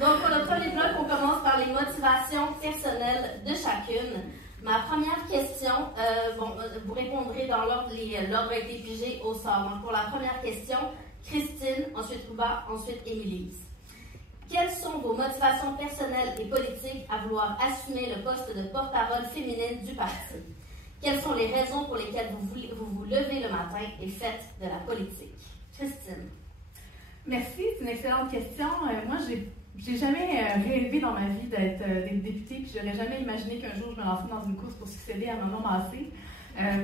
Donc, pour le premier bloc, on commence par les motivations personnelles de chacune. Ma première question, vous répondrez dans l'ordre, l'ordre a été pigé au sort. Donc, pour la première question, Christine, ensuite Ruba, ensuite Émilise. Quelles sont vos motivations personnelles et politiques à vouloir assumer le poste de porte-parole féminine du parti? Quelles sont les raisons pour lesquelles vous levez le matin et faites de la politique? Christine. Merci, c'est une excellente question. Moi, j'ai jamais rêvé dans ma vie d'être députée, puis j'aurais jamais imaginé qu'un jour je me lancerais dans une course pour succéder à Manon Massé.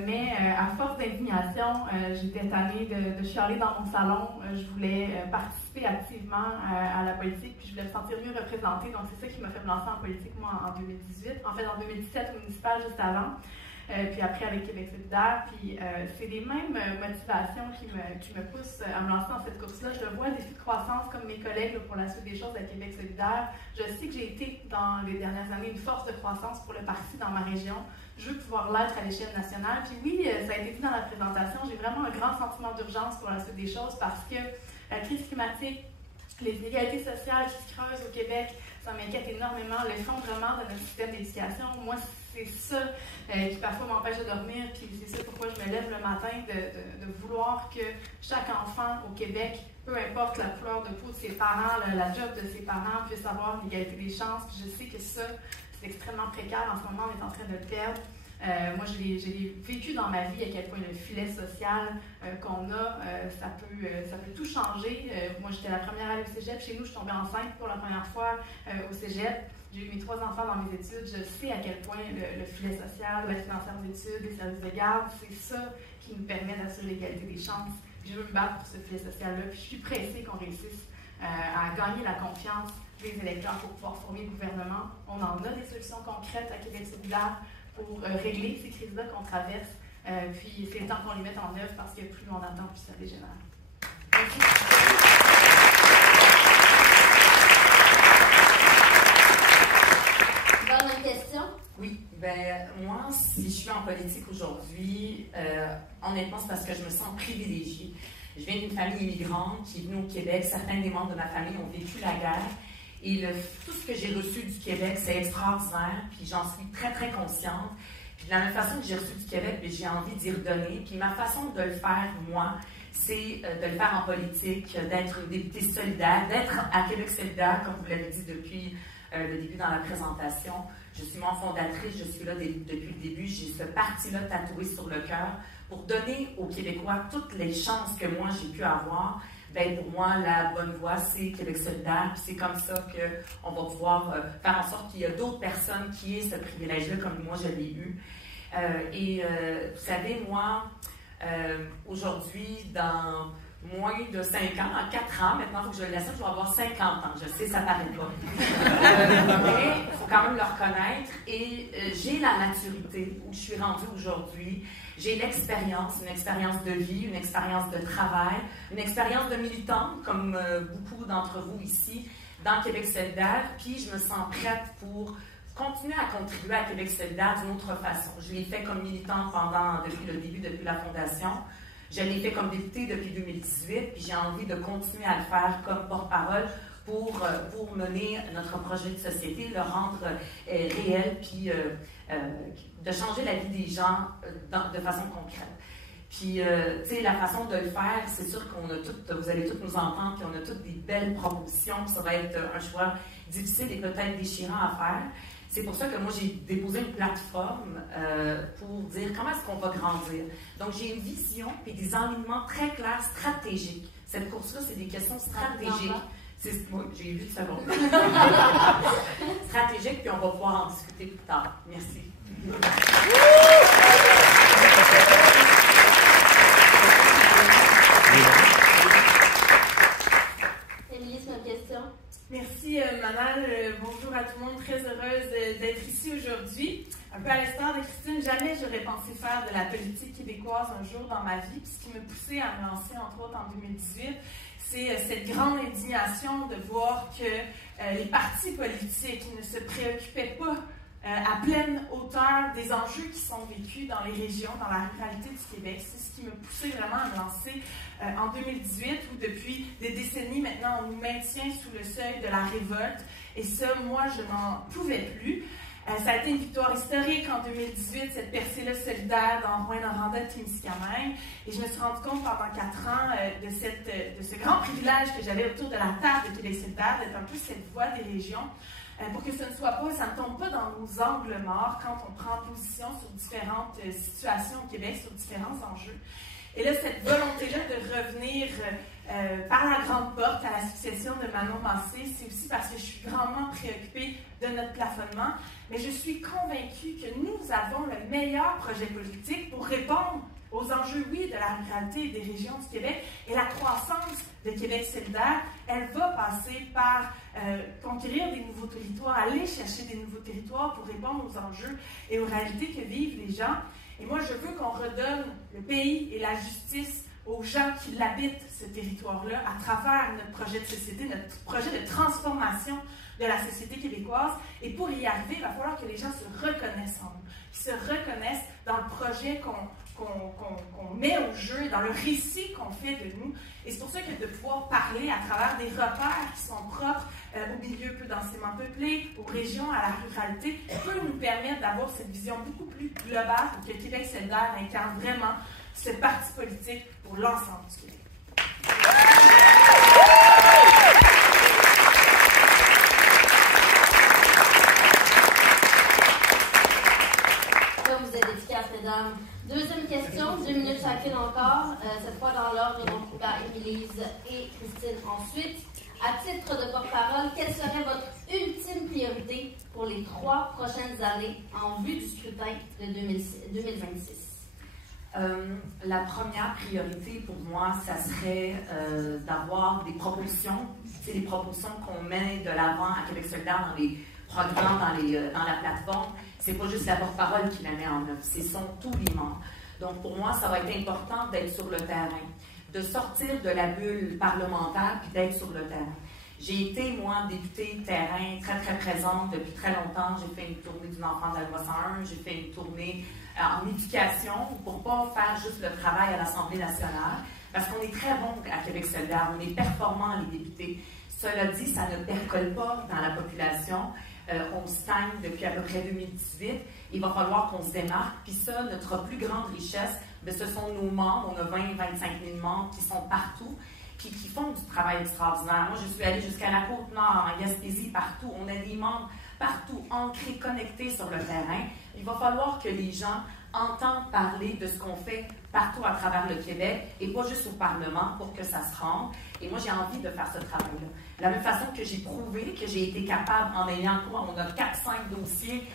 Mais à force d'indignation, j'étais tannée de chialer dans mon salon. Je voulais participer activement à la politique, puis je voulais me sentir mieux représentée. Donc c'est ça qui m'a fait me lancer en politique, moi, en 2018. En fait, en 2017, au municipal, juste avant. Puis après avec Québec solidaire, puis c'est les mêmes motivations qui me poussent à me lancer dans cette course-là. Je le vois, un défi de croissance comme mes collègues pour la suite des choses à Québec solidaire. Je sais que j'ai été dans les dernières années une force de croissance pour le parti dans ma région. Je veux pouvoir l'être à l'échelle nationale. Puis oui, ça a été dit dans la présentation, j'ai vraiment un grand sentiment d'urgence pour la suite des choses parce que la crise climatique, les inégalités sociales qui se creusent au Québec, ça m'inquiète énormément. L'effondrement de notre système d'éducation, moi, c'est ça qui parfois m'empêche de dormir, puis c'est ça pourquoi je me lève le matin, de vouloir que chaque enfant au Québec, peu importe la couleur de peau de ses parents, la job de ses parents, puisse avoir l'égalité des chances. Puis je sais que ça, c'est extrêmement précaire. En ce moment, on est en train de le perdre. Moi, j'ai vécu dans ma vie à quel point le filet social qu'on a, ça peut tout changer. Moi, j'étais la première à aller au cégep. Chez nous, je suis tombée enceinte pour la première fois au cégep. J'ai eu mes 3 enfants dans mes études. Je sais à quel point le filet social, la financière d'études, les services de garde, c'est ça qui nous permet d'assurer l'égalité des chances. Puis je veux me battre pour ce filet social-là. Puis je suis pressée qu'on réussisse à gagner la confiance des électeurs pour pouvoir former le gouvernement. On en a des solutions concrètes à Québec solidaire pour régler ces crises-là qu'on traverse. Puis c'est le temps qu'on les mette en œuvre parce que plus on attend, plus ça dégénère. Merci. Bonne question. Oui, moi, si je suis en politique aujourd'hui, honnêtement, c'est parce que je me sens privilégiée. Je viens d'une famille immigrante qui est venue au Québec. Certains des membres de ma famille ont vécu la guerre. Et tout ce que j'ai reçu du Québec, c'est extraordinaire, puis j'en suis très, très consciente. Puis de la même façon que j'ai reçu du Québec, j'ai envie d'y redonner. Puis ma façon de le faire, moi, c'est de le faire en politique, d'être une députée solidaire, d'être à Québec solidaire, comme vous l'avez dit depuis le début dans la présentation. Je suis membre fondatrice, je suis là depuis le début, j'ai ce parti-là tatoué sur le cœur pour donner aux Québécois toutes les chances que moi j'ai pu avoir. Pour moi, la bonne voie, c'est Québec solidaire, puis c'est comme ça qu'on va pouvoir faire en sorte qu'il y a d'autres personnes qui aient ce privilège-là, comme moi je l'ai eu. Vous savez, moi, aujourd'hui, dans moins de 5 ans, dans 4 ans, maintenant, il faut que je le laisse, je vais avoir 50 ans. Je sais, ça paraît pas. Mais il faut quand même le reconnaître. Et j'ai la maturité où je suis rendue aujourd'hui. J'ai l'expérience, une expérience de vie, une expérience de travail, une expérience de militante, comme beaucoup d'entre vous ici, dans Québec solidaire. Puis je me sens prête pour continuer à contribuer à Québec solidaire d'une autre façon. Je l'ai fait comme militante depuis le début, depuis la fondation. Je l'ai fait comme députée depuis 2018, puis j'ai envie de continuer à le faire comme porte-parole pour mener notre projet de société, le rendre réel, puis de changer la vie des gens de façon concrète. Puis, tu sais, la façon de le faire, c'est sûr qu'on a toutes, vous allez toutes nous entendre, puis on a toutes des belles propositions, puis ça va être un choix difficile et peut-être déchirant à faire. C'est pour ça que moi, j'ai déposé une plateforme pour dire comment est-ce qu'on va grandir. Donc, j'ai une vision et des alignements très clairs, stratégiques. Cette course-là, c'est des questions stratégiques. Oui, j'ai 8 secondes. Stratégiques, puis on va pouvoir en discuter plus tard. Merci. Émilie, une question? Merci, Manal. Bonjour à tout le monde. Très heureuse d'être ici aujourd'hui. Un peu à l'instar de Christine, jamais j'aurais pensé faire de la politique québécoise un jour dans ma vie. Puis ce qui m'a poussée à me lancer, entre autres, en 2018, c'est cette grande indignation de voir que les partis politiques ne se préoccupaient pas à pleine hauteur des enjeux qui sont vécus dans les régions, dans la ruralité du Québec. C'est ce qui m'a poussé vraiment à me lancer en 2018, où depuis des décennies maintenant, on nous maintient sous le seuil de la révolte. Et ça, moi, je n'en pouvais plus. Ça a été une victoire historique en 2018, cette percée-là solidaire dans Rouyn-Noranda-Témiscamingue. Et je me suis rendu compte pendant 4 ans de ce grand privilège que j'avais autour de la table de Québec solidaire, d'être un peu cette voix des régions, pour que ce ne soit pas, ça ne tombe pas dans nos angles morts quand on prend position sur différentes situations au Québec, sur différents enjeux. Et là, cette volonté-là de revenir par la grande porte à la succession de Manon Massé, c'est aussi parce que je suis grandement préoccupée de notre plafonnement, mais je suis convaincue que nous avons le meilleur projet politique pour répondre aux enjeux, oui, de la ruralité et des régions du Québec. Et la croissance de Québec solidaire, elle va passer par conquérir des nouveaux territoires, aller chercher des nouveaux territoires pour répondre aux enjeux et aux réalités que vivent les gens. Et moi, je veux qu'on redonne le pays et la justice aux gens qui l'habitent, ce territoire-là, à travers notre projet de société, notre projet de transformation de la société québécoise. Et pour y arriver, il va falloir que les gens se reconnaissent en nous, qu'ils se reconnaissent dans le projet qu'on met au jeu, dans le récit qu'on fait de nous. Et c'est pour ça que de pouvoir parler à travers des repères qui sont propres aux milieux peu densément peuplés, aux régions, à la ruralité, peut nous permettre d'avoir cette vision beaucoup plus globale pour que Québec solidaire incarne vraiment ce parti politique pour l'ensemble du Québec. Là, vous êtes efficaces, mesdames. Deuxième question, 2 minutes chacune encore, cette fois dans l'ordre, donc par Émilise et Christine ensuite. À titre de porte-parole, quelle serait votre ultime priorité pour les 3 prochaines années en vue du scrutin de 2026? La première priorité pour moi, ça serait d'avoir des propositions. C'est les propositions qu'on met de l'avant à Québec solidaire dans les programmes, dans la plateforme. C'est pas juste la porte-parole qui la met en œuvre, ce sont tous les membres. Donc pour moi, ça va être important d'être sur le terrain, de sortir de la bulle parlementaire puis d'être sur le terrain. J'ai été, moi, députée terrain, très, très présente depuis très longtemps. J'ai fait une tournée d'une enfant de la loi 101, j'ai fait une tournée en éducation pour ne pas faire juste le travail à l'Assemblée nationale, parce qu'on est très bon à Québec solidaire, on est performants, les députés. Cela dit, ça ne percole pas dans la population. On stagne depuis à peu près 2018. Il va falloir qu'on se démarque. Puis ça, notre plus grande richesse, ce sont nos membres. On a 20-25 000 membres qui sont partout, qui font du travail extraordinaire. Moi, je suis allée jusqu'à la Côte-Nord, en Gaspésie, partout. On a des membres partout, ancrés, connectés sur le terrain. Il va falloir que les gens entendent parler de ce qu'on fait partout à travers le Québec et pas juste au Parlement pour que ça se rende. Et moi, j'ai envie de faire ce travail-là. De la même façon que j'ai prouvé que j'ai été capable, en ayant quoi, on a 4-5 dossiers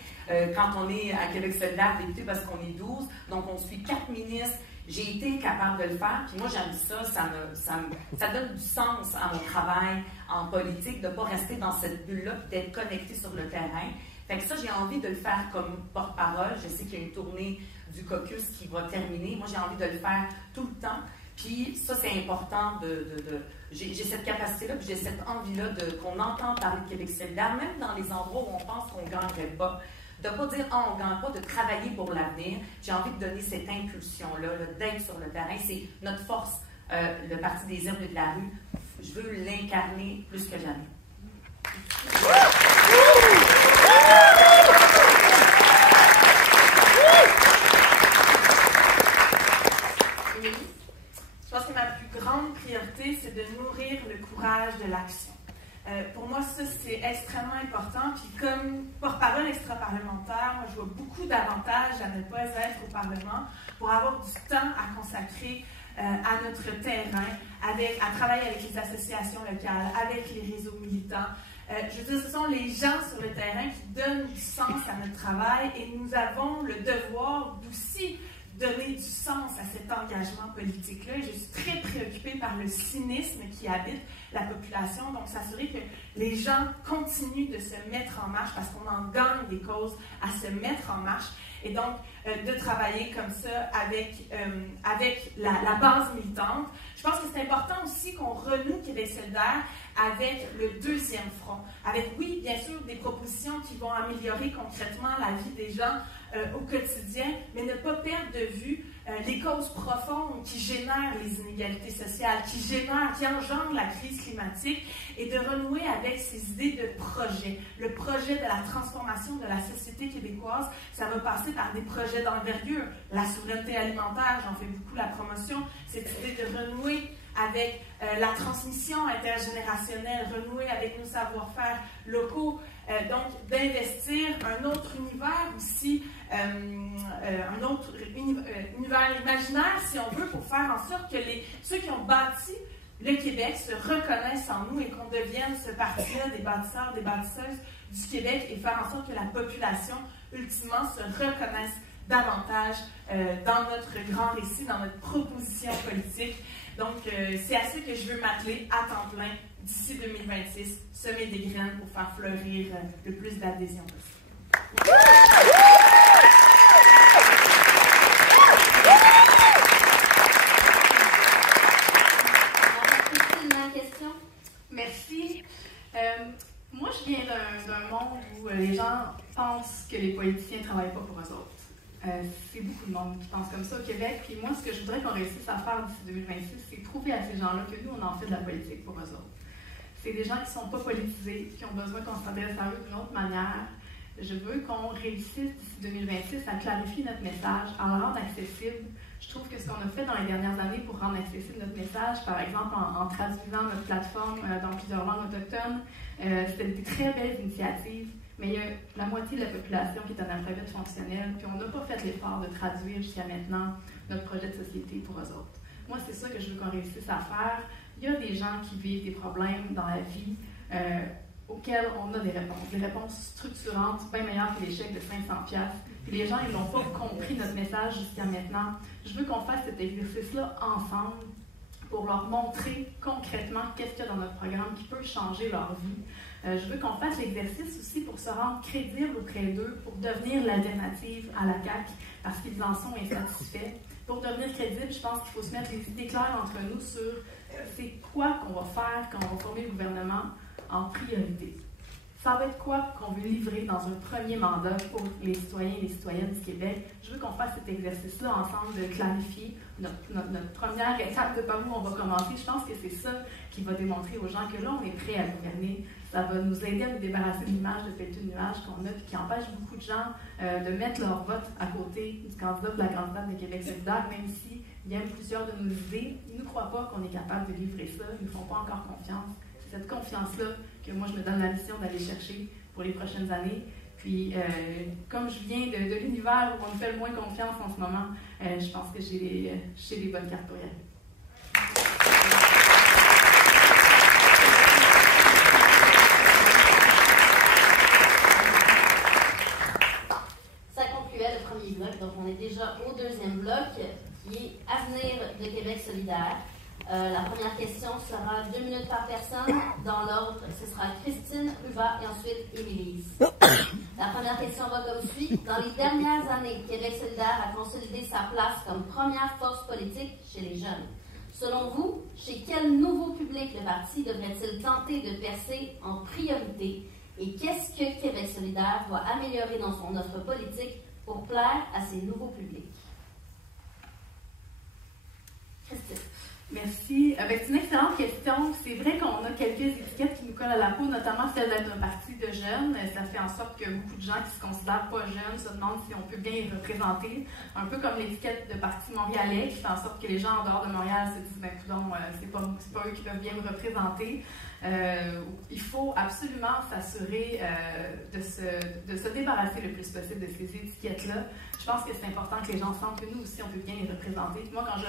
quand on est à Québec solidaire député parce qu'on est 12, donc on suit 4 ministres. J'ai été capable de le faire, puis moi j'aime ça, ça donne du sens à mon travail en politique, de ne pas rester dans cette bulle-là, d'être connecté sur le terrain. Fait que ça, j'ai envie de le faire comme porte-parole. Je sais qu'il y a une tournée du caucus qui va terminer. Moi, j'ai envie de le faire tout le temps. Puis ça, c'est important j'ai cette capacité-là, puis j'ai cette envie-là qu'on entende parler de Québec solidaire, même dans les endroits où on pense qu'on ne gagnerait pas. De ne pas dire « on ne gagne pas », de travailler pour l'avenir. J'ai envie de donner cette impulsion-là, d'être sur le terrain. C'est notre force, le Parti des herbes et de la rue. Je veux l'incarner plus que jamais. Je pense que ma plus grande priorité, c'est de nourrir le courage de l'action. Pour moi, ça, c'est extrêmement important. Puis comme porte-parole extra-parlementaire, moi, je vois beaucoup d'avantages à ne pas être au Parlement pour avoir du temps à consacrer à notre terrain, à travailler avec les associations locales, avec les réseaux militants. Je veux dire, ce sont les gens sur le terrain qui donnent du sens à notre travail et nous avons le devoir d'aussi donner du sens à cet engagement politique-là. Et je suis très préoccupée par le cynisme qui habite la population. Donc, s'assurer que les gens continuent de se mettre en marche parce qu'on en gagne des causes à se mettre en marche. et donc de travailler comme ça avec la base militante. Je pense que c'est important aussi qu'on renoue Québec solidaire avec le deuxième front, avec, oui, bien sûr, des propositions qui vont améliorer concrètement la vie des gens au quotidien, mais ne pas perdre de vue les causes profondes qui génèrent les inégalités sociales, qui engendrent la crise climatique, et de renouer avec ces idées de projet. Le projet de la transformation de la société québécoise, ça va passer par des projets d'envergure. La souveraineté alimentaire, j'en fais beaucoup la promotion, cette idée de renouer avec la transmission intergénérationnelle, renouer avec nos savoir-faire locaux, donc d'investir un autre univers aussi, un autre univers imaginaire, si on veut, pour faire en sorte que ceux qui ont bâti le Québec se reconnaissent en nous et qu'on devienne ce parti-là des bâtisseurs, des bâtisseuses du Québec, et faire en sorte que la population, ultimement, se reconnaisse davantage dans notre grand récit, dans notre proposition politique. Donc, c'est à ça que je veux m'atteler à temps plein d'ici 2026, semer des graines pour faire fleurir le plus d'adhésion possible. Merci. Moi, je viens d'un monde où les gens pensent que les politiciens ne travaillent pas pour eux autres. C'est beaucoup de monde qui pense comme ça au Québec. Puis moi, ce que je voudrais qu'on réussisse à faire d'ici 2026, c'est prouver à ces gens-là que nous, on en fait de la politique pour eux autres. C'est des gens qui ne sont pas politisés, qui ont besoin qu'on s'adresse à eux d'une autre manière. Je veux qu'on réussisse d'ici 2026 à clarifier notre message, à le rendre accessible. Je trouve que ce qu'on a fait dans les dernières années pour rendre accessible notre message, par exemple en traduisant notre plateforme dans plusieurs langues autochtones, c'était des très belles initiatives, mais il y a la moitié de la population qui est analphabète fonctionnelle, puis on n'a pas fait l'effort de traduire jusqu'à maintenant notre projet de société pour eux autres. Moi, c'est ça que je veux qu'on réussisse à faire. Il y a des gens qui vivent des problèmes dans la vie auxquels on a des réponses structurantes, bien meilleures que les chèques de 500$. Puis les gens, ils n'ont pas compris notre message jusqu'à maintenant. Je veux qu'on fasse cet exercice-là ensemble pour leur montrer concrètement qu'est-ce qu'il y a dans notre programme qui peut changer leur vie. Je veux qu'on fasse l'exercice aussi pour se rendre crédible auprès d'eux, pour devenir l'alternative à la CAQ, parce qu'ils en sont insatisfaits. Pour devenir crédible, je pense qu'il faut se mettre les idées claires entre nous sur c'est quoi qu'on va faire quand on va former le gouvernement en priorité. Ça va être quoi qu'on veut livrer dans un premier mandat pour les citoyens et les citoyennes du Québec. Je veux qu'on fasse cet exercice-là ensemble, de clarifier notre première étape de par où on va commencer. Je pense que c'est ça qui va démontrer aux gens que là, on est prêt à gouverner. Ça va nous aider à nous débarrasser de l'image de pelleteux de nuages qu'on a et qui empêche beaucoup de gens de mettre leur vote à côté du candidat ou de la candidate de Québec solidaire, même s'ils aiment plusieurs de nos idées. Ils ne croient pas qu'on est capable de livrer ça. Ils ne nous font pas encore confiance. C'est cette confiance-là que moi, je me donne la mission d'aller chercher pour les prochaines années. Puis, comme je viens de l'univers où on me fait le moins confiance en ce moment, je pense que j'ai les bonnes cartes pour y aller. Ça concluait le premier bloc, donc on est déjà au deuxième bloc, qui est Avenir de Québec solidaire. La première question sera 2 minutes par personne. Dans l'ordre, ce sera Christine, Ruba et ensuite Émilise. La première question va comme suit. Dans les dernières années, Québec solidaire a consolidé sa place comme première force politique chez les jeunes. Selon vous, chez quel nouveau public le parti devrait-il tenter de percer en priorité? Et qu'est-ce que Québec solidaire doit améliorer dans son offre politique pour plaire à ces nouveaux publics? Christine. Merci. C'est une excellente question. C'est vrai qu'on a quelques étiquettes qui nous collent à la peau, notamment celle d'être un parti de jeunes. Ça fait en sorte que beaucoup de gens qui se considèrent pas jeunes se demandent si on peut bien les représenter. Un peu comme l'étiquette de parti montréalais, qui fait en sorte que les gens en dehors de Montréal se disent « ben coudonc, c'est pas eux qui peuvent bien me représenter ». Il faut absolument s'assurer de se débarrasser le plus possible de ces étiquettes-là. Je pense que c'est important que les gens sentent que nous aussi, on peut bien les représenter. Moi, quand je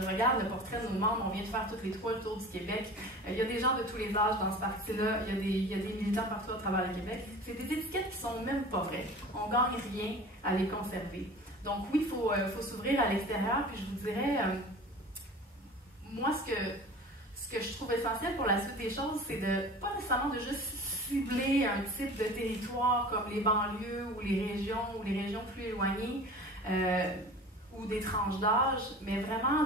regarde le portrait de nos membres, on vient de faire toutes les 3 le tour du Québec. Il y a des gens de tous les âges dans ce parti-là. Il y a des militants partout à travers le Québec. C'est des étiquettes qui sont même pas vraies. On ne gagne rien à les conserver. Donc oui, il faut s'ouvrir à l'extérieur. Puis je vous dirais, moi, ce que je trouve essentiel pour la suite des choses, c'est pas nécessairement de juste cibler un type de territoire comme les banlieues ou les régions plus éloignées ou des tranches d'âge, mais vraiment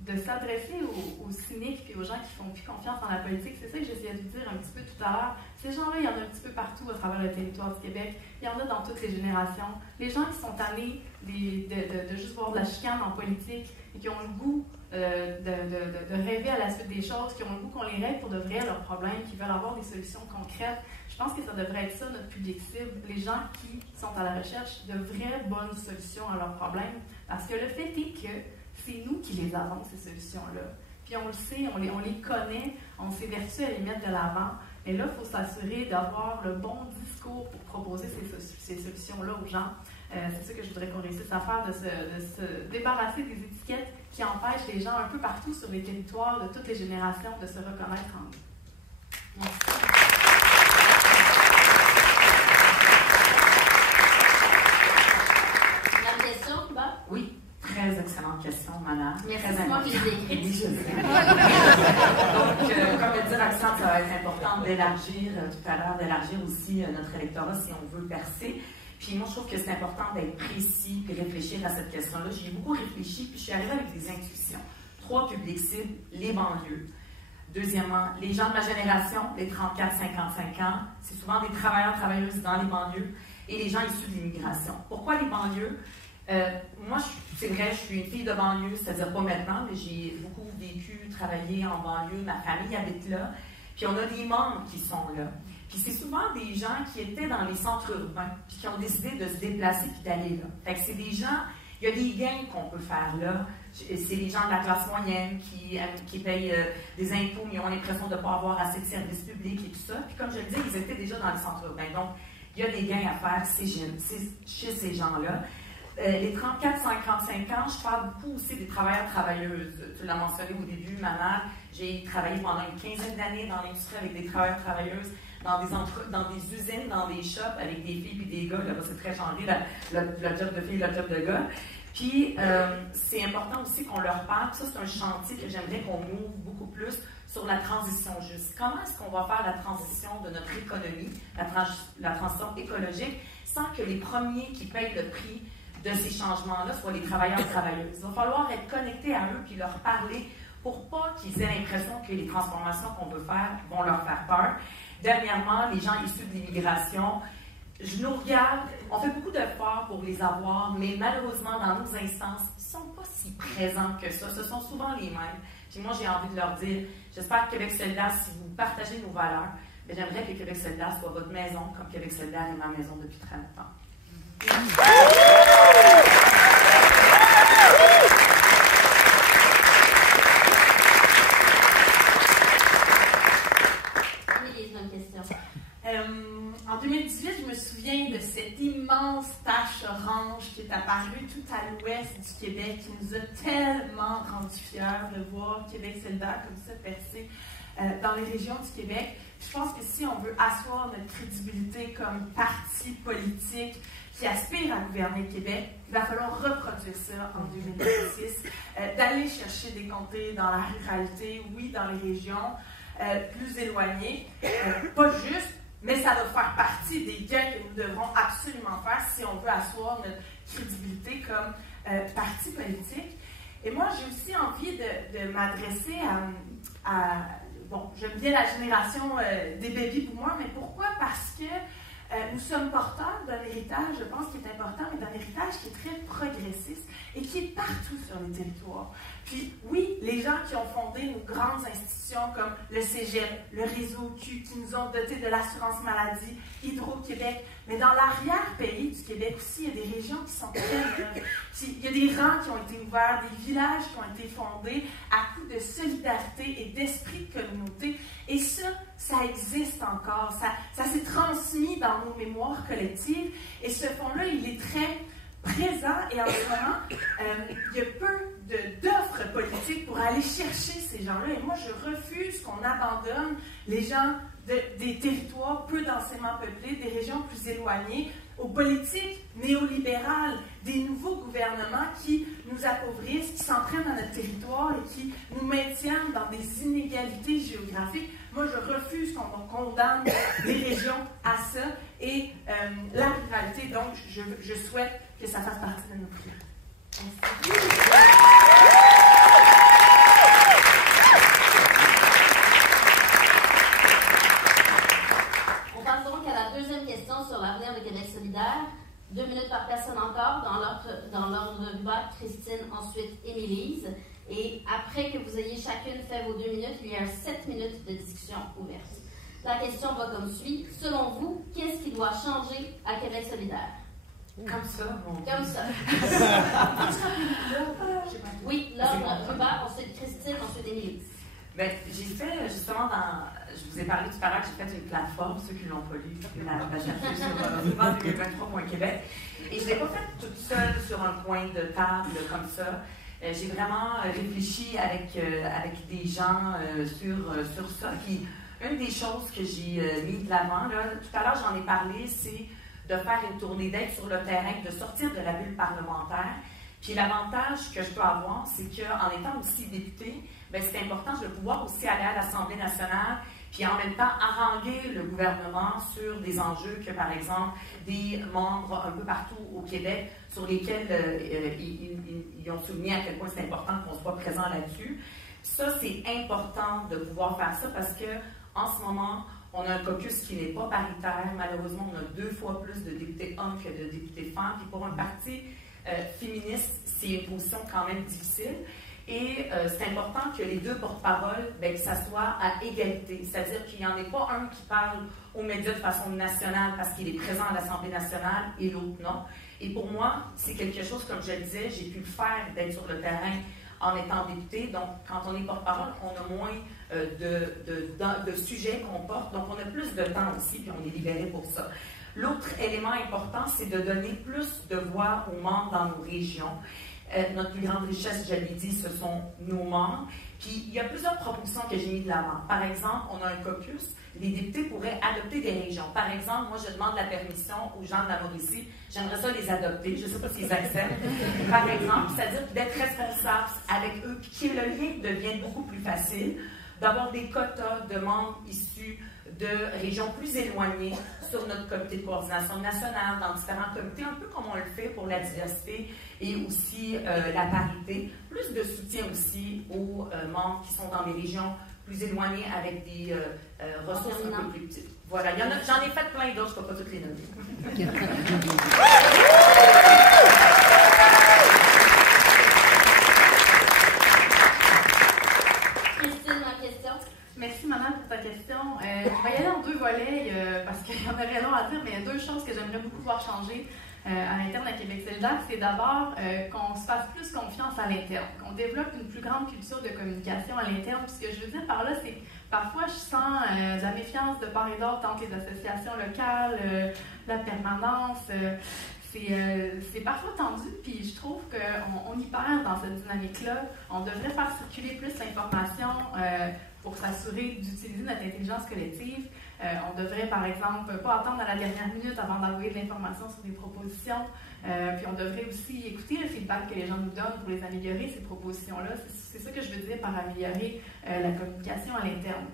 de s'adresser aux cyniques et aux gens qui font plus confiance en la politique. C'est ça que j'essayais de dire un petit peu tout à l'heure. Ces gens-là, il y en a un petit peu partout à travers le territoire du Québec. Il y en a dans toutes les générations. Les gens qui sont tannés de juste voir de la chicane en politique et qui ont le goût de rêver à la suite des choses, qui ont le goût qu'on les règle pour de vrai leurs problèmes, qui veulent avoir des solutions concrètes. Je pense que ça devrait être ça, notre public cible, les gens qui sont à la recherche de vraies bonnes solutions à leurs problèmes. Parce que le fait est que c'est nous qui les avons, ces solutions-là. Puis on le sait, on les connaît, on s'évertue à les mettre de l'avant. Mais là, il faut s'assurer d'avoir le bon discours pour proposer ces solutions-là aux gens. C'est ça que je voudrais qu'on réussisse à faire, de se débarrasser des étiquettes qui empêchent les gens un peu partout sur les territoires de toutes les générations de se reconnaître en eux. Merci. La question, Cuba? Oui. Très excellente question, Mana. Merci, c'est moi qui l'ai écrite. Oui, je sais. Donc, comme le dit Roxane, ça va être important d'élargir tout à l'heure, d'élargir aussi notre électorat si on veut percer. Puis moi, je trouve que c'est important d'être précis et réfléchir à cette question-là. J'y ai beaucoup réfléchi, puis je suis arrivée avec des intuitions. 3 publics cibles, les banlieues. Deuxièmement, les gens de ma génération, les 34-55 ans, c'est souvent des travailleurs, travailleuses dans les banlieues, et les gens issus de l'immigration. Pourquoi les banlieues? Moi, c'est vrai, je suis une fille de banlieue, c'est-à-dire pas maintenant, mais j'ai beaucoup vécu, travaillé en banlieue, ma famille habite là, puis on a des membres qui sont là. Puis c'est souvent des gens qui étaient dans les centres urbains, puis qui ont décidé de se déplacer puis d'aller là. Fait que c'est des gens, il y a des gains qu'on peut faire là. C'est les gens de la classe moyenne qui payent des impôts, mais ils ont l'impression de ne pas avoir assez de services publics et tout ça. Puis comme je le disais, ils étaient déjà dans les centres urbains. Donc, il y a des gains à faire chez ces gens-là. Les 34-55 ans, je parle beaucoup aussi des travailleurs-travailleuses. Tu l'as mentionné au début, Manal. J'ai travaillé pendant une quinzaine d'années dans l'industrie avec des travailleurs-travailleuses, dans des usines, dans des shops, avec des filles et des gars. Là-bas, c'est très genré, le job de filles, le job de gars. Puis, c'est important aussi qu'on leur parle. Ça, c'est un chantier que j'aimerais qu'on ouvre beaucoup plus sur la transition juste. Comment est-ce qu'on va faire la transition de notre économie, la transition écologique, sans que les premiers qui payent le prix de ces changements-là soient les travailleurs et travailleuses? Il va falloir être connecté à eux puis leur parler pour pas qu'ils aient l'impression que les transformations qu'on veut faire vont leur faire peur. Dernièrement, les gens issus de l'immigration, je nous regarde, on fait beaucoup d'efforts pour les avoir, mais malheureusement, dans nos instances, ils ne sont pas si présents que ça. Ce sont souvent les mêmes. Puis moi, j'ai envie de leur dire, j'espère que Québec solidaire, si vous partagez nos valeurs, j'aimerais que Québec solidaire soit votre maison, comme Québec solidaire est ma maison depuis très longtemps. En 2018, je me souviens de cette immense tache orange qui est apparue tout à l'ouest du Québec, qui nous a tellement rendus fiers de voir Québec solidaire comme ça percer dans les régions du Québec. Je pense que si on veut asseoir notre crédibilité comme parti politique qui aspire à gouverner le Québec, il va falloir reproduire ça en 2026, d'aller chercher des comtés dans la ruralité, oui, dans les régions plus éloignées, pas juste, mais ça doit faire partie des gains que nous devrons absolument faire si on veut asseoir notre crédibilité comme parti politique. Et moi, j'ai aussi envie de m'adresser bon, j'aime bien la génération des baby boomers, mais pourquoi? Parce que nous sommes porteurs d'un héritage, je pense, qui est important, mais d'un héritage qui est très progressiste et qui est partout sur les territoires. Puis oui, les gens qui ont fondé nos grandes institutions comme le Cégep, le Réseau Q, qui nous ont dotés de l'assurance maladie, Hydro-Québec, mais dans l'arrière-pays du Québec aussi, il y a des régions qui sont très neuves. Il y a des rangs qui ont été ouverts, des villages qui ont été fondés à coup de solidarité et d'esprit de communauté. Et ça existe encore. Ça s'est transmis dans nos mémoires collectives. Et ce fonds-là, il est très présent. Et en ce moment, il y a peu d'offres politiques pour aller chercher ces gens-là. Et moi, je refuse qu'on abandonne les gens des territoires peu densément peuplés, des régions plus éloignées, aux politiques néolibérales, des nouveaux gouvernements qui nous appauvrissent, qui s'en prennent à notre territoire et qui nous maintiennent dans des inégalités géographiques. Moi, je refuse qu'on condamne les régions à ça et la ruralité. Donc, je souhaite que ça fasse partie de nos prières. On passe donc à la deuxième question sur l'avenir de Québec solidaire. 2 minutes par personne encore. Dans l'ordre ruban, Christine, ensuite Émilise. Et après que vous ayez chacune fait vos 2 minutes, il y a 7 minutes de discussion ouverte. La question va comme suit. Selon vous, qu'est-ce qui doit changer à Québec solidaire? Comme ça, Comme ça. Oui, l'ordre ruban, ensuite Christine, ensuite Émilise. Ben, j'ai fait justement je vous ai parlé tout à l'heure que j'ai fait une plateforme, ceux qui ne l'ont pas lu, la chercher sur ruban2023.québec. Et je ne l'ai pas faite toute seule sur un coin de table comme ça. J'ai vraiment réfléchi avec des gens sur ça. Puis, une des choses que j'ai mis de l'avant, tout à l'heure j'en ai parlé, c'est de faire une tournée d'aide sur le terrain, de sortir de la bulle parlementaire. Puis l'avantage que je peux avoir, c'est qu'en étant aussi députée, ben, c'est important, je vais pouvoir aussi aller à l'Assemblée nationale, puis en même temps haranguer le gouvernement sur des enjeux que, par exemple, des membres un peu partout au Québec, sur lesquels ils ont souligné à quel point c'est important qu'on soit présent là-dessus. Ça, c'est important de pouvoir faire ça parce que en ce moment, on a un caucus qui n'est pas paritaire. Malheureusement, on a 2 fois plus de députés hommes que de députés femmes. Puis pour un parti féministe, c'est une position quand même difficile. Et c'est important que les 2 porte-paroles, ben, que ça soit à égalité. C'est-à-dire qu'il n'y en ait pas un qui parle aux médias de façon nationale parce qu'il est présent à l'Assemblée nationale et l'autre non. Et pour moi, c'est quelque chose, comme je le disais, j'ai pu le faire d'être sur le terrain en étant député. Donc, quand on est porte-parole, on a moins de sujets qu'on porte. Donc, on a plus de temps aussi, puis on est libéré pour ça. L'autre élément important, c'est de donner plus de voix aux membres dans nos régions. Notre plus grande richesse, je l'ai dit, ce sont nos membres. Puis, il y a plusieurs propositions que j'ai mis de l'avant. Par exemple, on a un caucus. Les députés pourraient adopter des régions. Par exemple, moi, je demande la permission aux gens de la Mauricie. J'aimerais ça les adopter. Je ne sais pas s'ils acceptent. Par exemple, c'est-à-dire d'être responsable avec eux, puis que le lien devienne beaucoup plus facile, d'avoir des quotas de membres issus de régions plus éloignées sur notre comité de coordination nationale, dans différents comités, un peu comme on le fait pour la diversité et aussi la parité. Plus de soutien aussi aux membres qui sont dans des régions plus éloignées avec des ressources un peu plus petites. Voilà, j'en ai fait plein d'autres, je ne peux pas toutes les nommer. Merci, Maman, pour ta question. Je vais y aller en 2 volets parce qu'il y en aurait long à dire, mais il y a 2 choses que j'aimerais beaucoup voir changer à l'interne à Québec solidaire. C'est d'abord qu'on se fasse plus confiance à l'interne, qu'on développe une plus grande culture de communication à l'interne. Puis ce que je veux dire par là, c'est que parfois je sens de la méfiance de part et d'autre entre les associations locales, la permanence. C'est parfois tendu, puis je trouve qu'on y perd dans cette dynamique-là. On devrait faire circuler plus l'information pour s'assurer d'utiliser notre intelligence collective. On devrait, par exemple, pas attendre à la dernière minute avant d'envoyer de l'information sur des propositions. Puis on devrait aussi écouter le feedback que les gens nous donnent pour les améliorer, ces propositions-là. C'est ça que je veux dire par améliorer la communication à l'interne.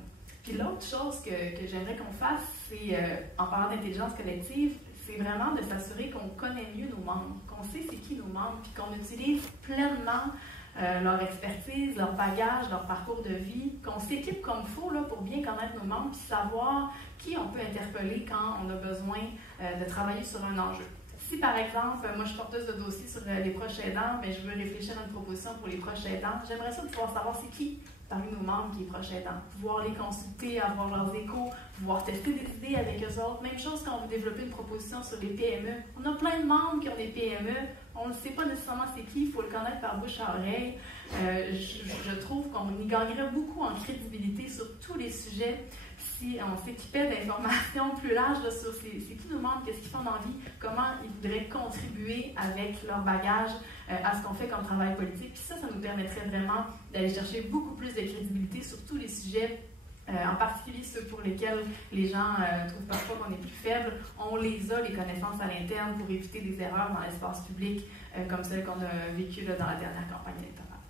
Puis l'autre chose que j'aimerais qu'on fasse, c'est, en parlant d'intelligence collective, c'est vraiment de s'assurer qu'on connaît mieux nos membres, qu'on sait c'est qui nos membres, puis qu'on utilise pleinement leur expertise, leur bagage, leur parcours de vie, qu'on s'équipe comme il faut là, pour bien connaître nos membres, puis savoir qui on peut interpeller quand on a besoin de travailler sur un enjeu. Si par exemple, moi je suis porteuse de dossier sur les proches aidants, mais je veux réfléchir à une proposition pour les proches aidants, j'aimerais ça pouvoir savoir c'est qui parmi nos membres qui est proche aidant, pouvoir les consulter, avoir leurs échos, pouvoir tester des idées avec eux autres. Même chose quand on veut développer une proposition sur les PME. On a plein de membres qui ont des PME, on ne sait pas nécessairement c'est qui, il faut le connaître par bouche à oreille. Je trouve qu'on y gagnerait beaucoup en crédibilité sur tous les sujets si on s'équipait d'informations plus larges là, sur c'est qui nos membres, qu'est-ce qu'ils font dans la vie, comment ils voudraient contribuer avec leur bagage à ce qu'on fait comme travail politique. Puis ça nous permettrait vraiment d'aller chercher beaucoup plus de crédibilité sur tous les sujets, en particulier ceux pour lesquels les gens trouvent parfois qu'on est plus faible. On les a, les connaissances à l'interne, pour éviter des erreurs dans l'espace public, comme celles qu'on a vécues dans la dernière campagne électorale.